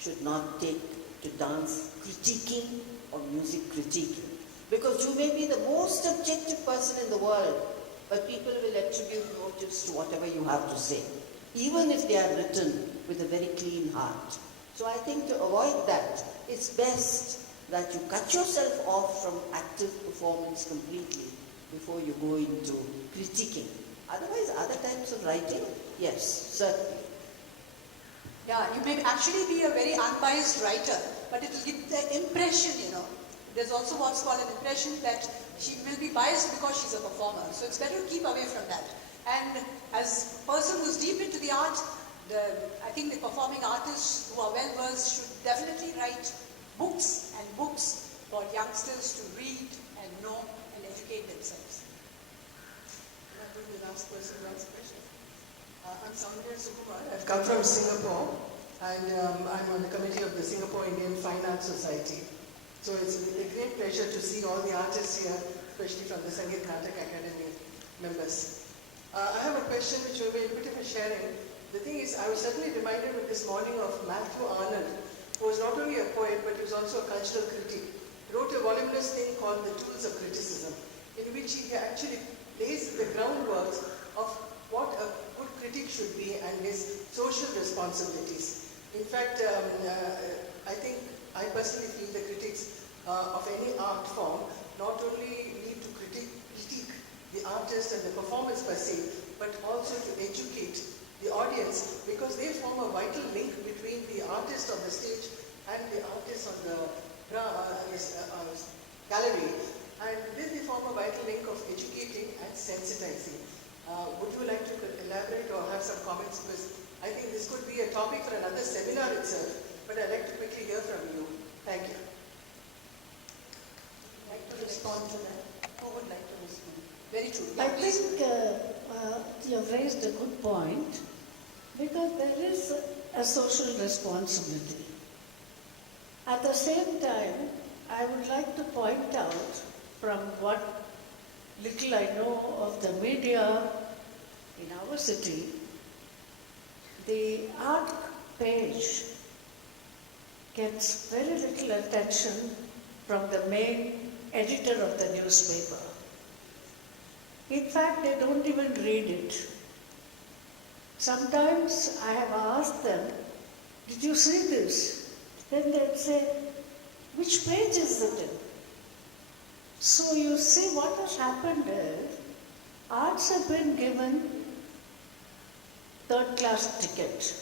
should not take to dance critiquing or music critiquing. Because you may be the most objective person in the world, but people will attribute notice to whatever you have to say, even if they are written with a very clean heart. So I think to avoid that, it's best that you cut yourself off from active performance completely before you go into critiquing. Otherwise, other types of writing, yes, certainly. Yeah, you may actually be a very unbiased writer, but it will give the impression, There's also what's called an impression that she will be biased because she's a performer. So it's better to keep away from that. And as a person who's deep into the art, I think the performing artists who are well-versed should definitely write books and books for youngsters to read and know and educate themselves. Am I going to the last person who asked a question? I'm Sangeet Sukumar. I've come from Singapore, and I'm on the committee of the Singapore Indian Fine Arts Society. So it's a great pleasure to see all the artists here, especially from the Sangeet Natak Akademi members. I have a question which will be a bit of a sharing. The thing is, I was suddenly reminded this morning of Matthew Arnold, who was not only a poet, but he was also a cultural critic. He wrote a voluminous thing called The Tools of Criticism, in which he actually lays the groundwork of what a good critic should be and his social responsibilities. In fact, I personally feel the critics of any art form not only need to critique the artist and the performance per se, but also to educate the audience, because they form a vital link between the artist on the stage and the artist on the gallery. And then they form a vital link of educating and sensitizing. Would you like to elaborate or have some comments? Because I think this could be a topic for another seminar itself, but I'd like to quickly hear from you. Thank you. Would like to respond to that? Who would like to respond? Very true. I think you've raised a good point, because there is a social responsibility. At the same time, I would like to point out, from what little I know of the media in our city, the art page gets very little attention from the main editor of the newspaper. In fact, they don't even read it. Sometimes I have asked them, did you see this? Then they'd say, which page is it in? So you see, what has happened is, arts have been given third-class ticket.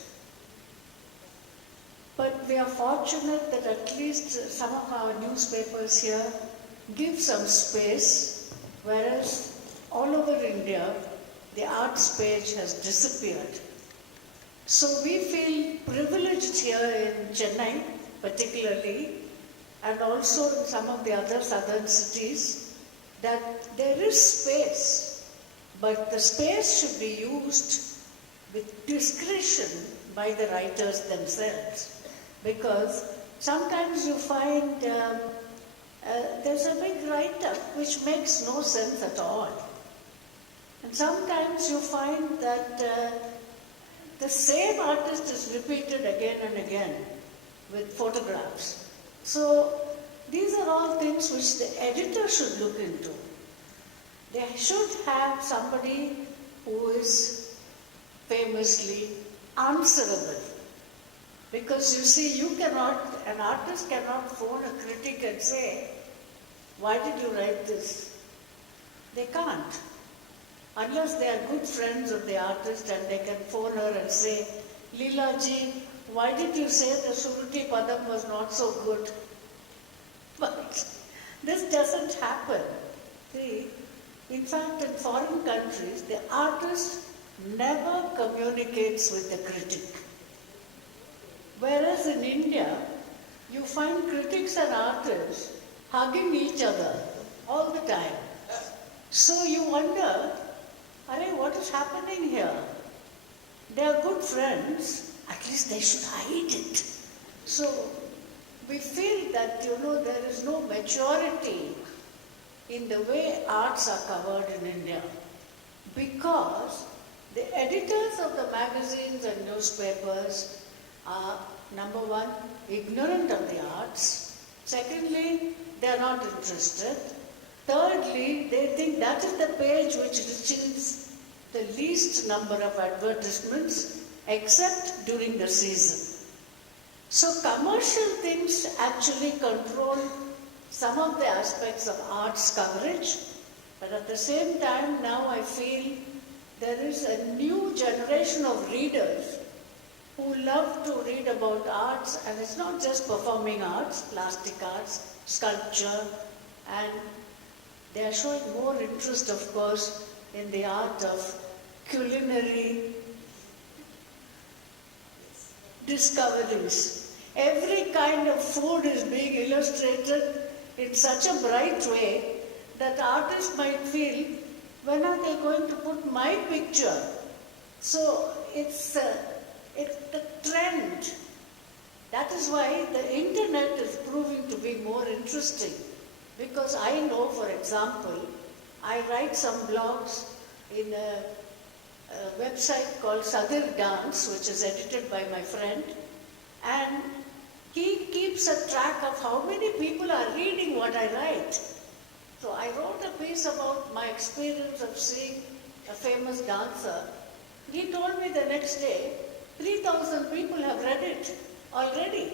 But we are fortunate that at least some of our newspapers here give some space, whereas all over India, the arts page has disappeared. So we feel privileged here in Chennai, particularly, and also in some of the other southern cities, that there is space, but the space should be used with discretion by the writers themselves. Because sometimes you find there's a big write-up which makes no sense at all. And sometimes you find that the same artist is repeated again and again with photographs. So These are all things which the editor should look into. They should have somebody who is famously answerable. Because you see, an artist cannot phone a critic and say, why did you write this? They can't. Unless they are good friends of the artist and they can phone her and say, Leela ji, why did you say the Suruti Padam was not so good? But this doesn't happen. See, in fact, in foreign countries, the artist never communicates with the critic. Whereas in India, you find critics and artists hugging each other all the time. So you wonder, what is happening here? They are good friends, at least they should hide it. So we feel that, there is no maturity in the way arts are covered in India, because the editors of the magazines and newspapers are, number one, ignorant of the arts. Secondly, they are not interested. Thirdly, they think that is the page which receives the least number of advertisements, except during the season. So commercial things actually control some of the aspects of arts coverage, but at the same time now I feel there is a new generation of readers who love to read about arts, and it's not just performing arts, plastic arts, sculpture, and they are showing more interest, of course, in the art of culinary discoveries. Every kind of food is being illustrated in such a bright way that artists might feel, when are they going to put my picture? So it's the trend. That is why the internet is proving to be more interesting. Because I know, for example, I write some blogs in a website called Sadir Dance, which is edited by my friend, and he keeps a track of how many people are reading what I write. So I wrote a piece about my experience of seeing a famous dancer. He told me the next day, 3,000 people have read it already.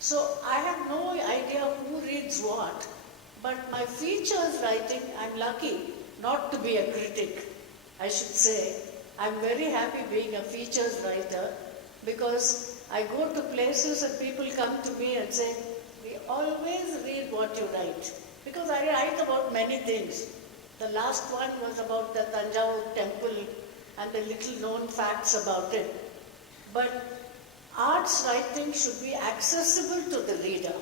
So I have no idea who reads what, but my features writing, I'm lucky not to be a critic, I should say. I'm very happy being a features writer, because I go to places and people come to me and say, we always read what you write. Because I write about many things. The last one was about the Tanjavur temple and the little known facts about it. But arts writing should be accessible to the reader.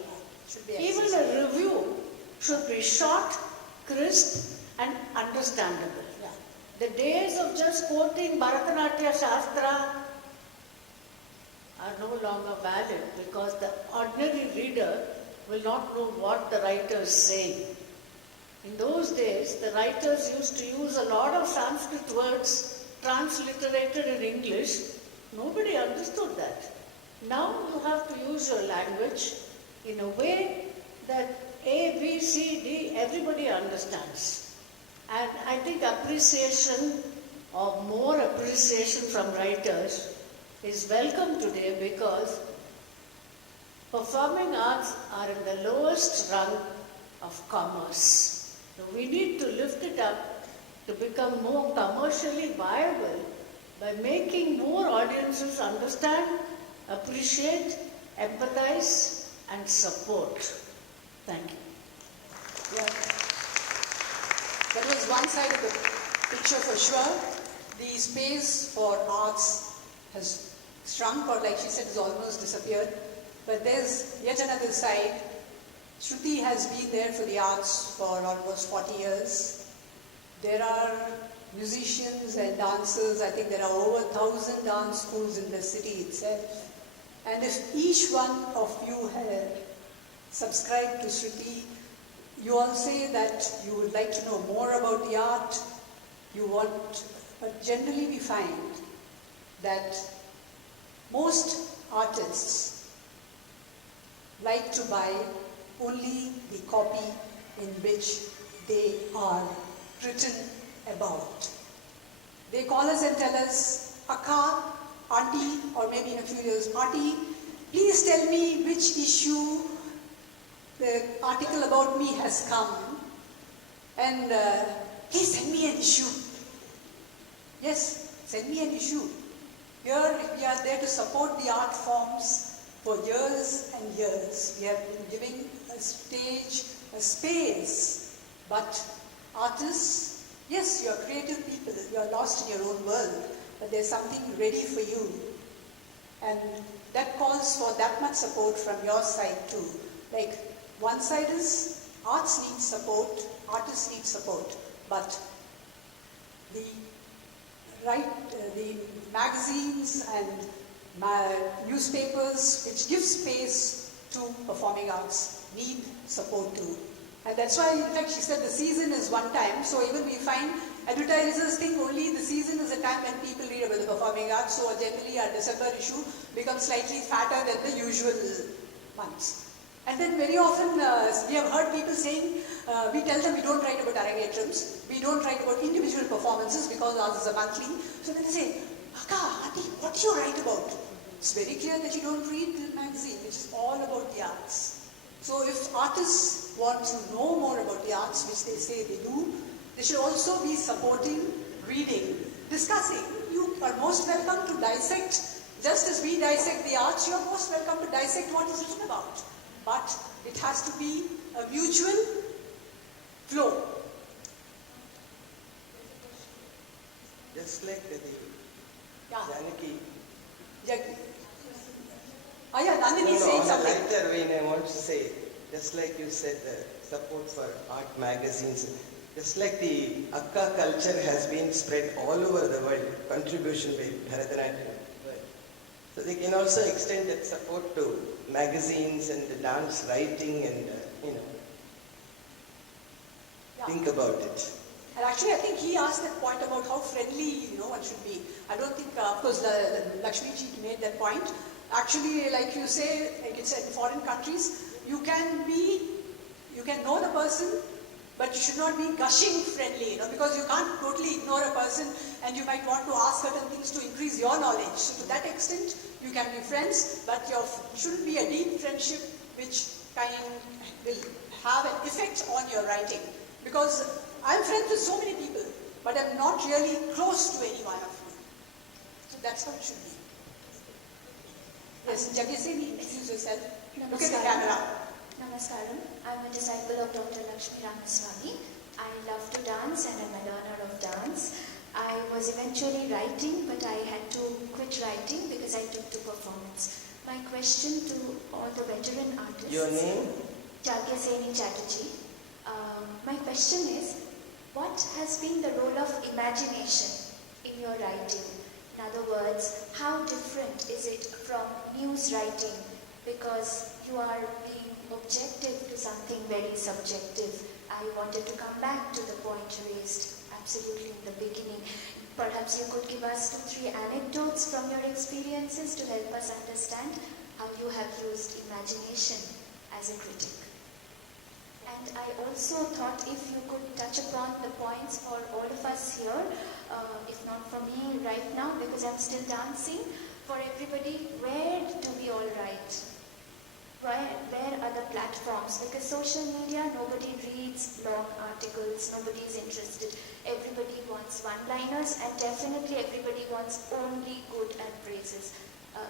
Even a review should be short, crisp, and understandable. The days of just quoting Bharatanatyam Shastra are no longer valid, because the ordinary reader will not know what the writer is saying. In those days, the writers used to use a lot of Sanskrit words transliterated in English. Nobody understood that. Now you have to use your language in a way that A, B, C, D, everybody understands. And I think appreciation, or more appreciation from writers, is welcome today, because performing arts are in the lowest rung of commerce. So we need to lift it up to become more commercially viable by making more audiences understand, appreciate, empathize, and support. Thank you. Yeah. That was one side of the picture for sure. The space for arts has shrunk, or like she said, has almost disappeared. But there's yet another side. Shruti has been there for the arts for almost 40 years. There are musicians and dancers. I think there are over 1,000 dance schools in the city itself. And if each one of you had subscribed to Shruti, you all say that you would like to know more about the art, you want, but generally we find that most artists like to buy only the copy in which they are written about. They call us and tell us, Akka, Auntie, or maybe in a few years, Auntie, please tell me which issue the article about me has come, and please send me an issue. Yes, send me an issue. Here we are there to support the art forms for years and years. We have been giving a stage, a space, but artists, yes, you are creative people, you are lost in your own world, but there's something ready for you. And that calls for that much support from your side too. Like, one side is arts need support, artists need support, but the magazines and newspapers which give space to performing arts need support too. And that's why, in fact, she said the season is one time. So even we find advertisers think only the season is a time when people read about the performing arts. So generally our December issue becomes slightly fatter than the usual months. And then very often we have heard people saying, we tell them we don't write about arangetrams, we don't write about individual performances because ours is a monthly. So then they say, Akka, Auntie, what do you write about? It's very clear that you don't read the magazine, which is all about the arts. So if artists want to know more about the arts, which they say they do, they should also be supporting, reading, discussing. You are most welcome to dissect. Just as we dissect the arts, you are most welcome to dissect what is written about. But it has to be a mutual flow. Just like the Janaki. Nandini saying something. On a lighter vein, I want to say, just like you said, support for art magazines, just like the Akka culture has been spread all over the world, contribution by Bharatanatyam. So they can also extend that support to magazines and the dance writing and, think about it. And actually, I think he asked that point about how friendly, one should be. I don't think, of course, Lakshmi ji made that point. Actually, like you say, like it's in foreign countries, you can know the person, but you should not be gushing friendly, because you can't totally ignore a person and you might want to ask certain things to increase your knowledge. So to that extent, you can be friends, but you shouldn't be a deep friendship which will have an effect on your writing. Because I'm friends with so many people, but I'm not really close to any one of you. So that's how it should be. Yes, Jagyaseni, introduce yourself. Look at the camera. Namaskaram. I'm a disciple of Dr. Lakshmi Ramaswamy. I love to dance and I'm a learner of dance. I was eventually writing, but I had to quit writing because I took to performance. My question to all the veteran artists... Your name? Jagyaseni Chatterjee. My question is, what has been the role of imagination in your writing? In other words, how different is it from news writing? Because you are being objective to something very subjective. I wanted to come back to the point raised absolutely in the beginning. Perhaps you could give us 2-3 anecdotes from your experiences to help us understand how you have used imagination as a critic. And I also thought if you could touch upon the points for all of us here, if not for me right now because I'm still dancing, for everybody, where do we all write? Where are the platforms? Because social media, nobody reads long articles, nobody is interested. Everybody wants one-liners and definitely everybody wants only good and praises.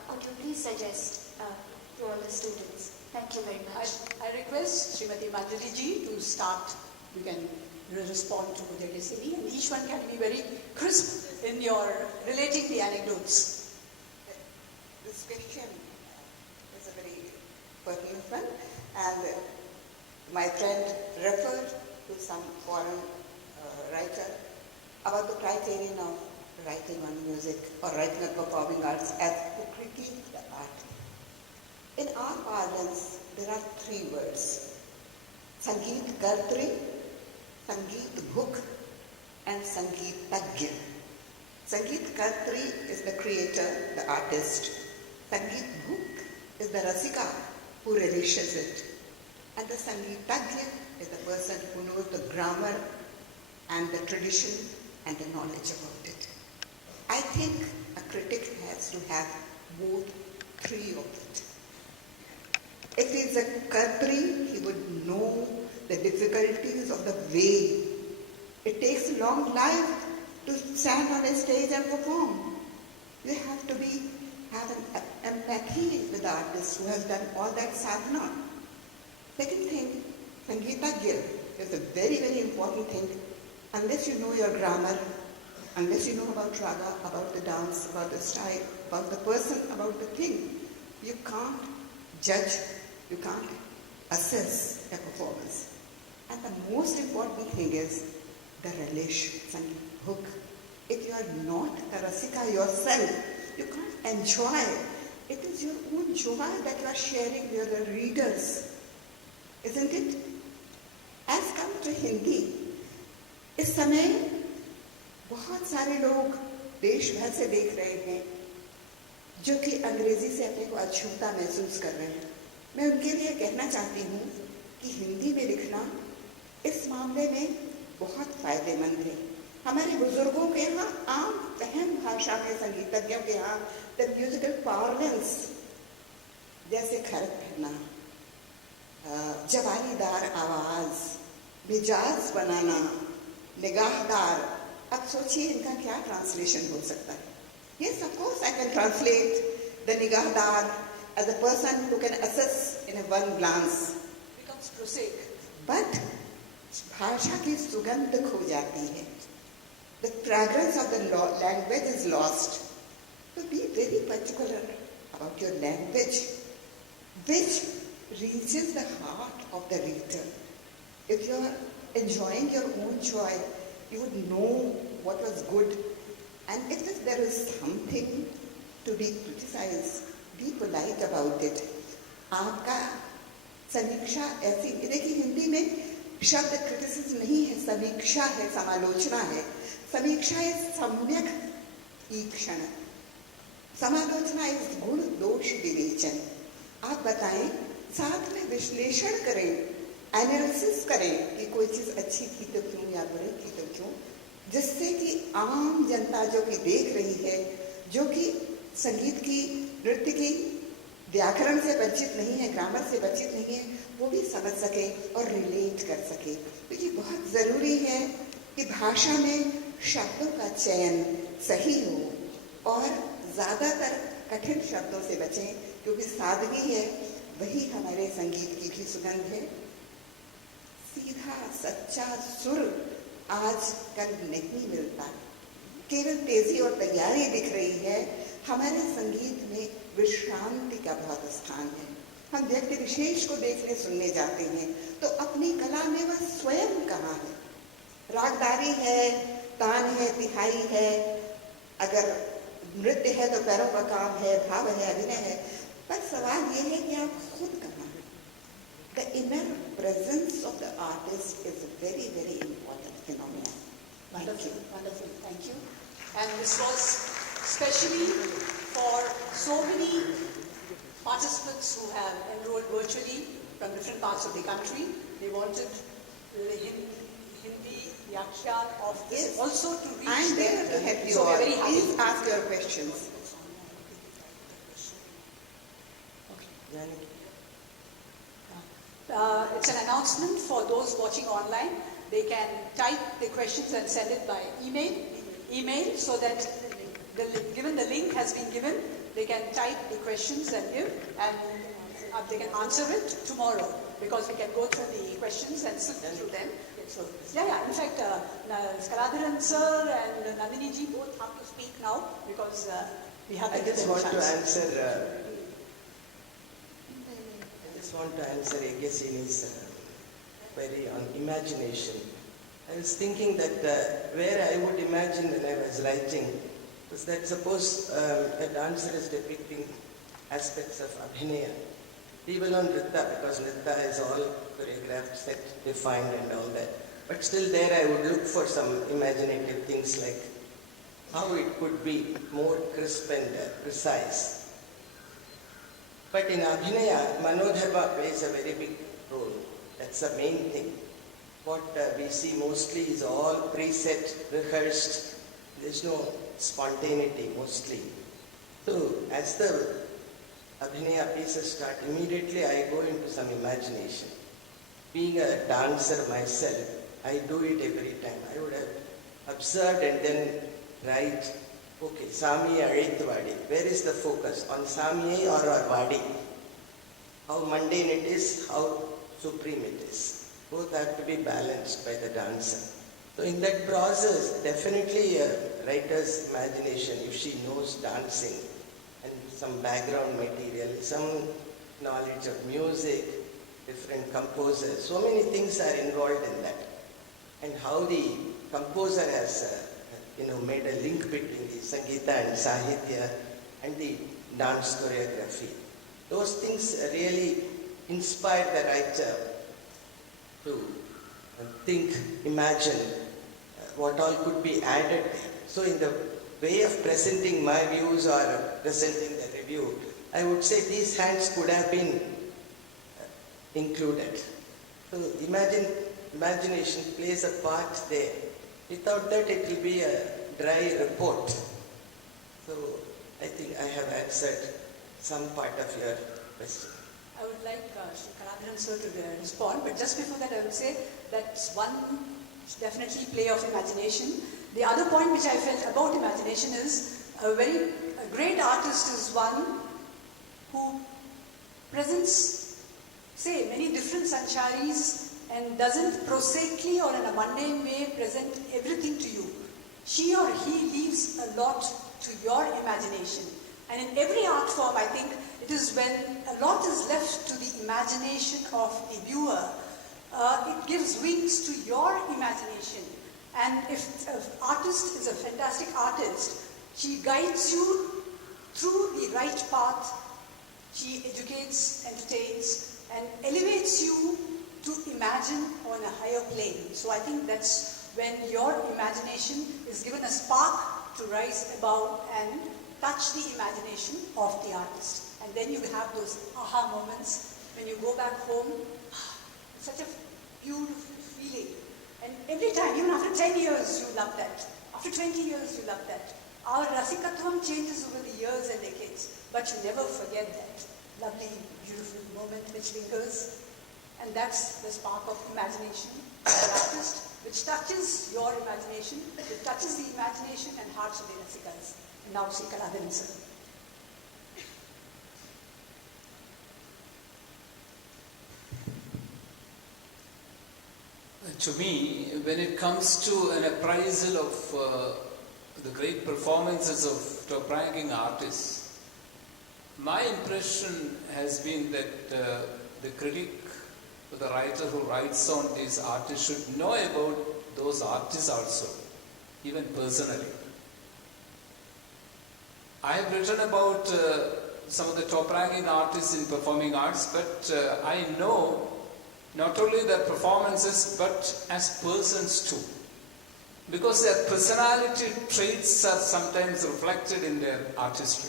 Could you please suggest to all the students? Thank you very much. I request Srimati Manjari ji to start. You can respond to Jagyaseni and each one can be very crisp in your relating the anecdotes. This question is a very pertinent one, and my friend referred to some foreign writer about the criterion of writing on music or writing on performing arts as to critique the art. In our parlance, there are 3 words: Sangeet Kartri, Sangeet Bhuk, and Sangeet Tagya. Sangeet Kartri is the creator, the artist. Sangeet Bhuk is the Rasika who relishes it. And the Sangeetagya is the person who knows the grammar and the tradition and the knowledge about it. I think a critic has to have both three of it. If he is a Khatri, he would know the difficulties of the way. It takes a long life to stand on a stage and perform. You have to have an empathy with the artist who has done all that sadhana. Second thing, Sangeetagya is a very, very important thing. Unless you know your grammar, unless you know about raga, about the dance, about the style, about the person, about the thing, you can't judge, you can't assess a performance. And the most important thing is the relish, Sangeet, hook. If you are not a rasika yourself, you can't enjoy. It is your own joy that you are sharing with the readers. Isn't it? As comes to Hindi, इस समय बहुत सारे लोग देश भर से देख रहे हैं जो कि अंग्रेजी से अपने को अछूता महसूस कर रहे हैं. मैं उनके लिए कहना चाहती हूँ कि हिंदी में लिखना इस मामले में बहुत फायदेमंद है. हमारे बुजुर्गों के यहाँ आम फहम भाषा में संगीतज्ञों के यहाँ द म्यूजिकल पार्लेंस जैसे खरक करना, जवानीदार आवाज, मिजाज बनाना, निगाहदार. अब सोचिए इनका क्या ट्रांसलेशन हो सकता है. Yes, of course, I can translate the nigahdar as a person who can assess in a one glance. Becomes prosaic. But भाषा की सुगंध खो जाती है. The fragrance of the language is lost. So be very particular about your language, which reaches the heart of the reader. If you are enjoying your own joy, you would know what was good. And if there is something to be criticized, be polite about it. आपका समीक्षा ऐसी, देखिए हिंदी में शब्द criticism नहीं है, समीक्षा है, समालोचना है. समीक्षा है सम्यक ईक्षण, समालोचना है गुण दोष विवेचन. आप बताएं, साथ में विश्लेषण करें, एनालिसिस करें कि कोई चीज अच्छी की तो क्यों या बुरी की तो क्यों, जिससे कि आम जनता जो कि देख रही है, जो कि संगीत की, नृत्य की व्याकरण से परिचित नहीं है, ग्रामर से परिचित नहीं है, वो भी समझ सके और रिलेट कर सके. तो ये बहुत ज़रूरी है कि भाषा में शब्दों का चयन सही हो और ज़्यादातर कठिन शब्दों से बचें, क्योंकि सादगी है वही हमारे संगीत की भी सुगंध है. सीधा सच्चा सुर आज कल नहीं मिलता, केवल तेजी और तैयारी दिख रही है. हमारे संगीत में विश्रांति का बहुत स्थान है. हम व्यक्ति विशेष को देखने सुनने जाते हैं तो अपनी कला में वह स्वयं कहाँ है. रागदारी है, तान है, तिहाई है, अगर नृत्य है तो पैरों का काम है, भाव है, अभिनय है. पर सवाल ये है कि आप खुद कहाँ हैं. The inner presence of the artist is a very, very important phenomenon. Wonderful, wonderful. Thank you. And this was especially for so many participants who have enrolled virtually from different parts of the country. They wanted the Hindi Yakshan of this also to reach. I'm there to help you so all. we're very happy. Please ask your questions. It's an announcement for those watching online. They can type the questions and send it by email so that given the link has been given, they can type the questions and give, and they can answer it tomorrow, because we can go through the questions and sift through them. So, in fact, Skaladharan sir and Nandini ji both have to speak now, because we have I the just want to chance. answer Agasini's query on imagination. I was thinking that where I would imagine when I was writing was that suppose a dancer is depicting aspects of abhinaya, even on nritta, because nritta is all choreographed, set, defined and all that. But still there I would look for some imaginative things like how it could be more crisp and precise. But in abhinaya, Manodharma plays a very big role. That's the main thing. What we see mostly is all preset, rehearsed. There's no spontaneity mostly. So as the Abhinaya pieces start, immediately I go into some imagination. Being a dancer myself, I do it every time. I would have observed and then write, okay, Sami Arithu Vadi. Where is the focus? On Sami or Vadi? How mundane it is, how supreme it is. Both have to be balanced by the dancer. So in that process, definitely a writer's imagination, if she knows dancing and some background material, some knowledge of music, different composers, so many things are involved in that. And how the composer has made a link between the Sangeeta and Sahitya and the dance choreography. Those things really inspire the writer to think, imagine what all could be added there. So in the way of presenting my views or presenting the review, I would say these hands could have been included. So imagination plays a part there. Without that, it will be a dry report. So I think I have answered some part of your question. I would like Kaladharan sir to respond, but just before that I would say that's one definitely play of imagination. The other point which I felt about imagination is a great artist is one who presents, say, many different sancharis and doesn't prosaically or in a mundane way present everything to you. She or he leaves a lot to your imagination. And in every art form, I think it is when a lot is left to the imagination of the viewer, it gives wings to your imagination. And if an artist is a fantastic artist, she guides you through the right path. She educates, entertains, and elevates you to imagine on a higher plane. So I think that's when your imagination is given a spark to rise above and touch the imagination of the artist. And then you have those aha moments when you go back home. Such a beautiful feeling. And every time, even after 10 years, you love that. After 20 years, you love that. Our rasikatvam changes over the years and decades, but you never forget that lovely, beautiful moment which lingers. And that's the spark of imagination of the artist, which touches your imagination, which touches the imagination and hearts of the rasikas. And now see Kaladharan sir. To me, when it comes to an appraisal of the great performances of top-ranking artists, my impression has been that the critic or the writer who writes on these artists should know about those artists also, even personally. I have written about some of the top-ranking artists in performing arts, but I know not only their performances, but as persons too. Because their personality traits are sometimes reflected in their artistry.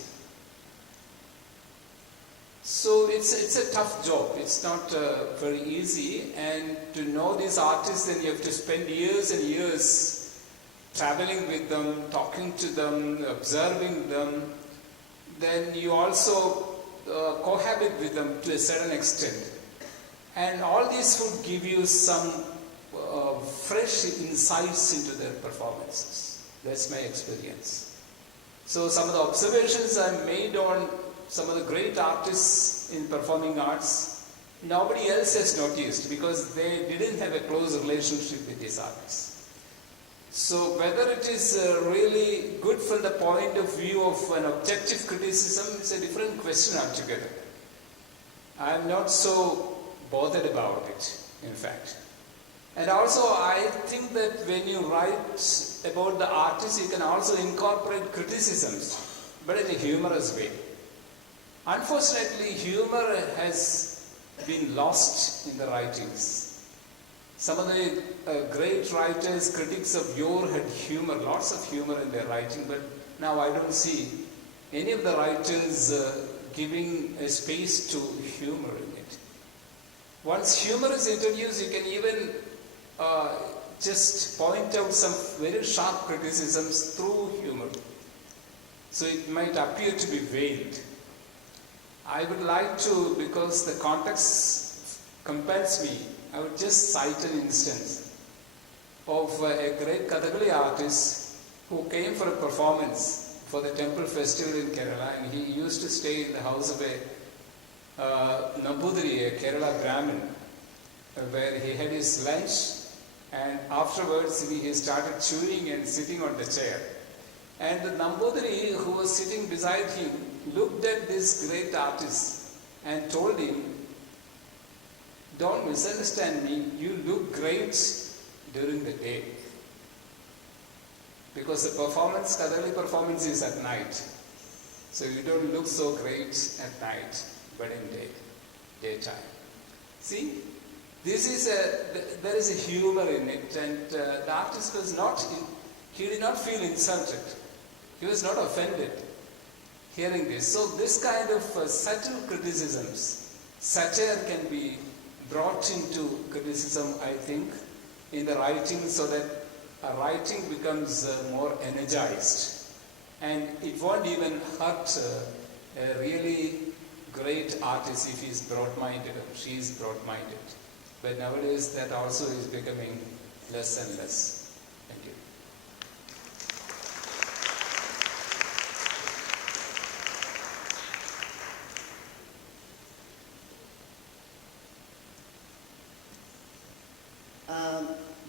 So it's a tough job. It's not very easy. And to know these artists, then you have to spend years and years traveling with them, talking to them, observing them. Then you also cohabit with them to a certain extent. And all this would give you some fresh insights into their performances. That's my experience. So some of the observations I made on some of the great artists in performing arts, nobody else has noticed because they didn't have a close relationship with these artists. So whether it is really good from the point of view of an objective criticism, it's a different question altogether. I'm not so bothered about it, in fact. And also, I think that when you write about the artist, you can also incorporate criticisms, but in a humorous way. Unfortunately, humor has been lost in the writings. Some of the great writers, critics of yore had humor, lots of humor in their writing, but now I don't see any of the writers giving a space to humor in it. Once humor is introduced, you can even just point out some very sharp criticisms through humor. So it might appear to be veiled. I would like to, because the context compels me, I would just cite an instance of a great Kathakali artist who came for a performance for the temple festival in Kerala, and he used to stay in the house of a Nambudiri, a Kerala Brahmin, where he had his lunch, and afterwards he started chewing and sitting on the chair. And the Nambudiri who was sitting beside him looked at this great artist and told him, "Don't misunderstand me, you look great during the day." Because the performance, Kathakali performance is at night. So you don't look so great at night, but in daytime. See, there is a humor in it, and the artist was he did not feel insulted. He was not offended hearing this. So this kind of subtle criticisms, satire can be brought into criticism, I think, in the writing, so that writing becomes more energized. And it won't even hurt a really great artist if he's broad-minded or she's broad-minded. But nowadays that also is becoming less and less. Thank you.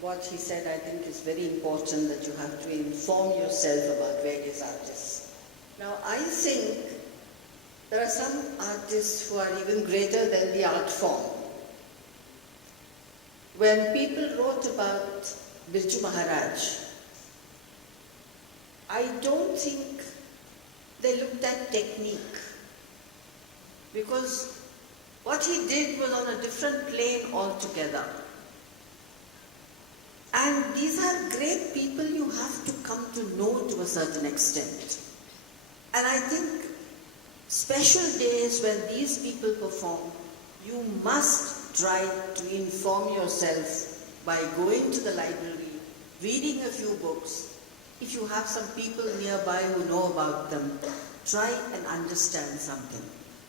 What he said, I think, is very important, that you have to inform yourself about various artists. Now, I think there are some artists who are even greater than the art form. When people wrote about Birju Maharaj, I don't think they looked at technique, because what he did was on a different plane altogether. And these are great people you have to come to know to a certain extent. And I think special days when these people perform, you must try to inform yourself by going to the library, reading a few books. If you have some people nearby who know about them, try and understand something.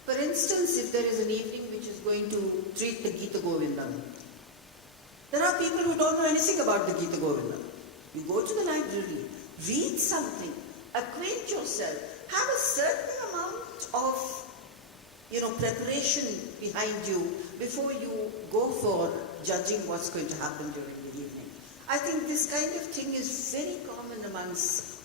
For instance, if there is an evening which is going to treat the Gita Govindam, there are people who don't know anything about the Gita Govindam. You go to the library, read something, acquaint yourself, have a certain amount of preparation behind you before you go for judging what's going to happen during the evening. I think this kind of thing is very common amongst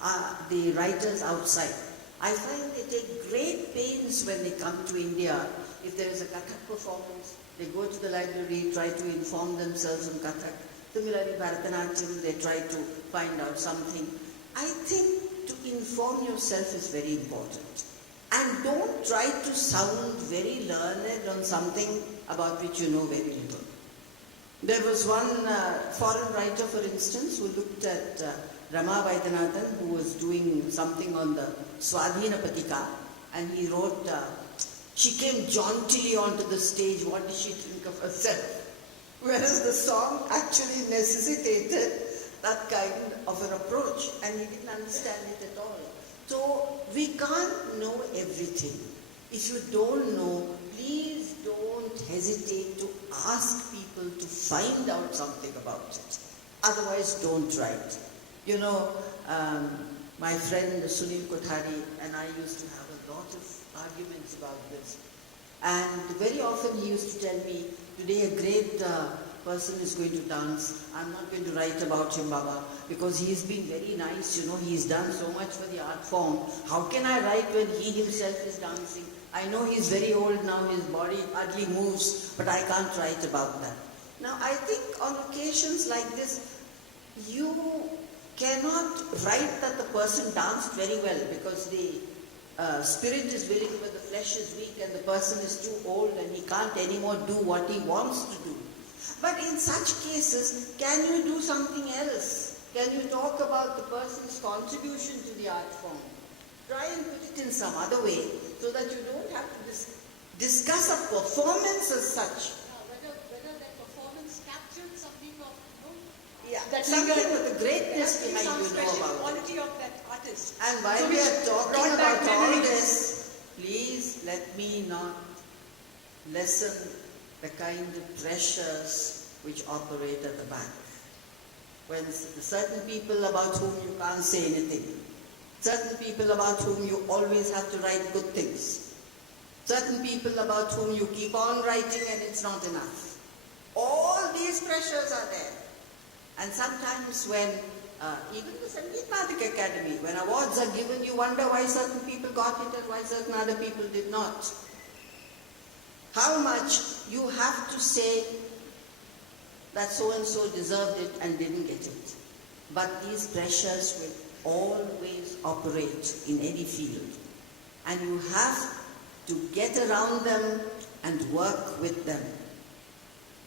the writers outside. I find they take great pains when they come to India. If there is a Kathak performance, they go to the library, try to inform themselves on Kathak. Similarly, Bharatanatyam, they try to find out something. I think to inform yourself is very important. And don't try to sound very learned on something about which you know very little. There was one foreign writer, for instance, who looked at Rama Vaidyanathan, who was doing something on the Swadhina Patika, and he wrote, she came jauntily onto the stage, what did she think of herself? Whereas the song actually necessitated that kind of an approach, and he didn't understand it at all. So we can't know everything. If you don't know, please don't hesitate to ask people to find out something about it. Otherwise, don't write. My friend Sunil Kothari and I used to have a lot of arguments about this. And very often he used to tell me, today a great person is going to dance. I'm not going to write about him, Baba, because he's been very nice, he's done so much for the art form. How can I write when he himself is dancing? I know he's very old now, his body hardly moves, but I can't write about that. Now, I think on occasions like this, you cannot write that the person danced very well because the spirit is willing but the flesh is weak and the person is too old and he can't anymore do what he wants to do. But in such cases, can you do something else? Can you talk about the person's contribution to the art form? Try and put it in some other way so that you don't have to discuss a performance as such. that something lingered. with the greatness There has to be behind some you know special about. quality of that artist. And while So we which are talking brought back about all memories. this, please let me not lessen the kind of pressures which operate at the back. When certain people about whom you can't say anything, certain people about whom you always have to write good things, certain people about whom you keep on writing and it's not enough. All these pressures are there. And sometimes when, even the Sangeet Natak Akademi, when awards are given, you wonder why certain people got it and why certain other people did not. How much you have to say that so-and-so deserved it and didn't get it. But these pressures will always operate in any field. And you have to get around them and work with them.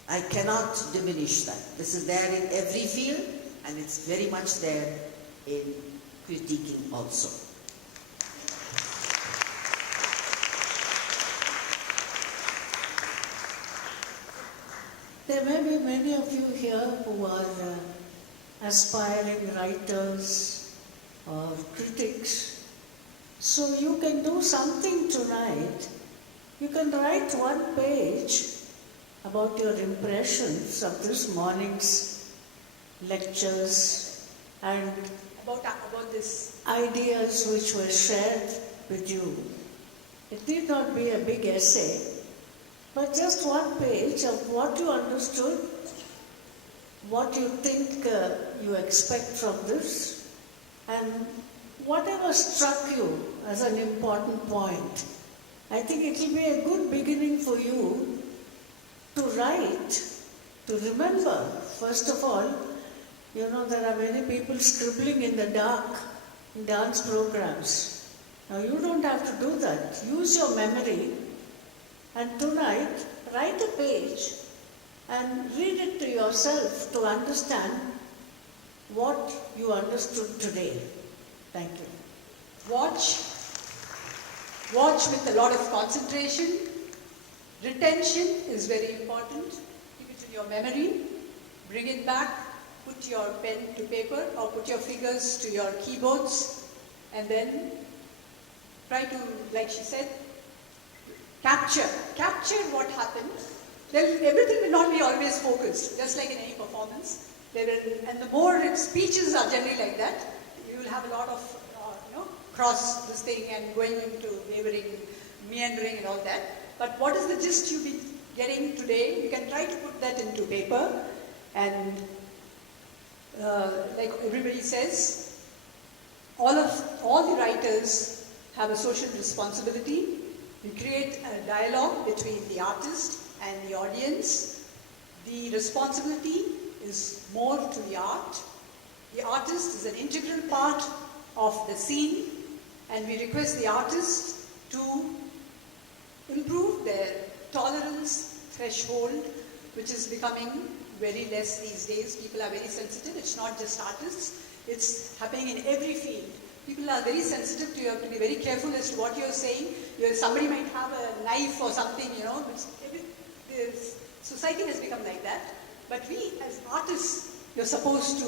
I cannot diminish that. This is there in every field, and it's very much there in critiquing also. There may be many of you here who are aspiring writers or critics. So you can do something tonight. You can write one page about your impressions of this morning's lectures and about this ideas which were shared with you. It need not be a big essay, but just one page of what you understood, what you think you expect from this, and whatever struck you as an important point. I think it will be a good beginning for you to write, to remember. First of all, you know, there are many people scribbling in the dark in dance programs. Now you don't have to do that. Use your memory, and tonight write a page and read it to yourself to understand what you understood today. Thank you. Watch with a lot of concentration. Retention is very important. Keep it in your memory. Bring it back. Put your pen to paper or put your fingers to your keyboards, and then try to, like she said, capture what happened. Then everything will not be always focused, just like in any performance. And the more speeches are generally like that, you will have a lot of cross this thing and going into wavering, meandering and all that. But what is the gist you'll be getting today? You can try to put that into paper, and like everybody says, all the writers have a social responsibility. We create a dialogue between the artist and the audience. The responsibility is more to the art. The artist is an integral part of the scene, and we request the artist to improve their tolerance threshold, which is becoming very less these days. People are very sensitive. It's not just artists. It's happening in every field. People are very sensitive. You have to be very careful as to what you're saying. Somebody might have a knife or something, the society has become like that. But we as artists, art is supposed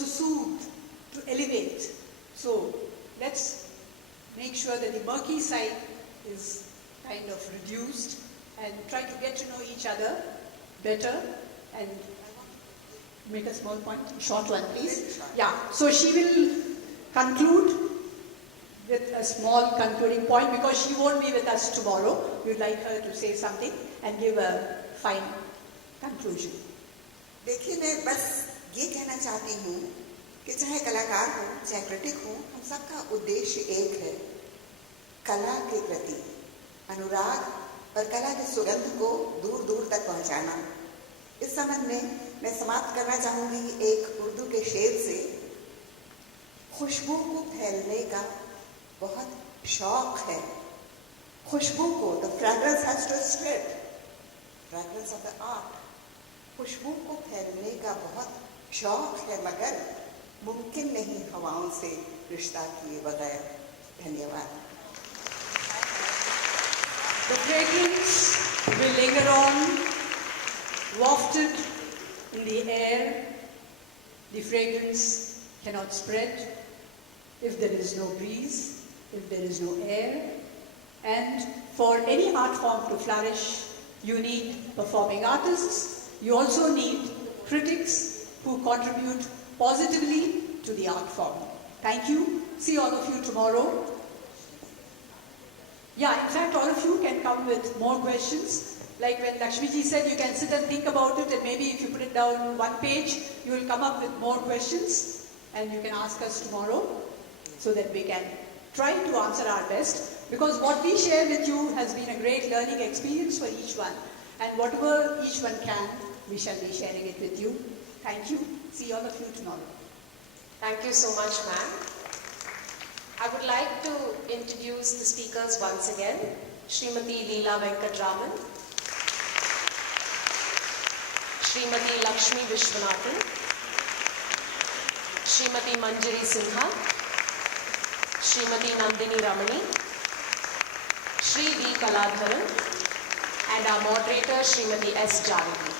to soothe, to elevate. So let's make sure that the murky side is kind of reduced and try to get to know each other better. And make a small point, short one please. Yeah, so she will conclude with a small concluding point because she won't be with us tomorrow. We'd like her to say something and give a fine conclusion. देखिए, मैं बस ये कहना चाहती हूँ कि चाहे कलाकार हो, चाहे क्रिटिक हो, हम सबका उद्देश्य एक है, कला के प्रति अनुराग और कला की सुगंध को दूर दूर तक पहुँचाना। इस संबंध में मैं समाप्त करना चाहूँगी एक उर्दू के शेर से। खुशबू को फैलने का बहुत शौक है, खुशबू को, the fragrance has to spread, fragrance of the art, खुशबू को फैलने का बहुत शौक है, मगर मुमकिन नहीं हवाओं से रिश्ता किए बगैर। धन्यवाद। The fragrance will linger on, wafted In the air, the fragrance cannot spread if there is no breeze, if there is no air. And for any art form to flourish, you need performing artists. You also need critics who contribute positively to the art form. Thank you. See all of you tomorrow. Yeah, in fact, all of you can come with more questions. Like when Lakshmiji said, you can sit and think about it, and maybe if you put it down one page, you will come up with more questions, and you can ask us tomorrow so that we can try to answer our best. Because what we share with you has been a great learning experience for each one. And whatever each one can, we shall be sharing it with you. Thank you. See all of you tomorrow. Thank you so much, ma'am. I would like to introduce the speakers once again. Srimati Leela Venkatraman, Srimati Lakshmi Vishwanathan, Srimati Manjari Sinha, Srimati Nandini Ramani, Shri V. Kaladharan, and our moderator, Srimati S. Janaki.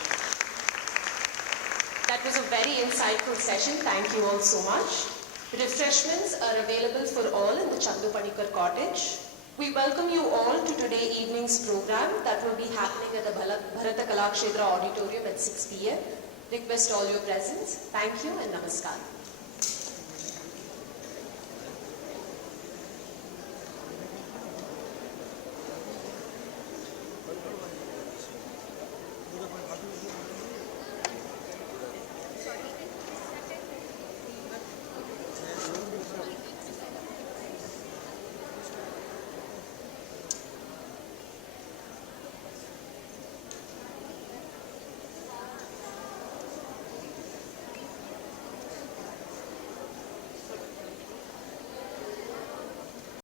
That was a very insightful session. Thank you all so much. Refreshments are available for all in the Chandu Panikar cottage. We welcome you all to today evening's program that will be happening at the Bharata Kalakshetra Auditorium at 6 p.m. Request all your presence. Thank you and namaskar.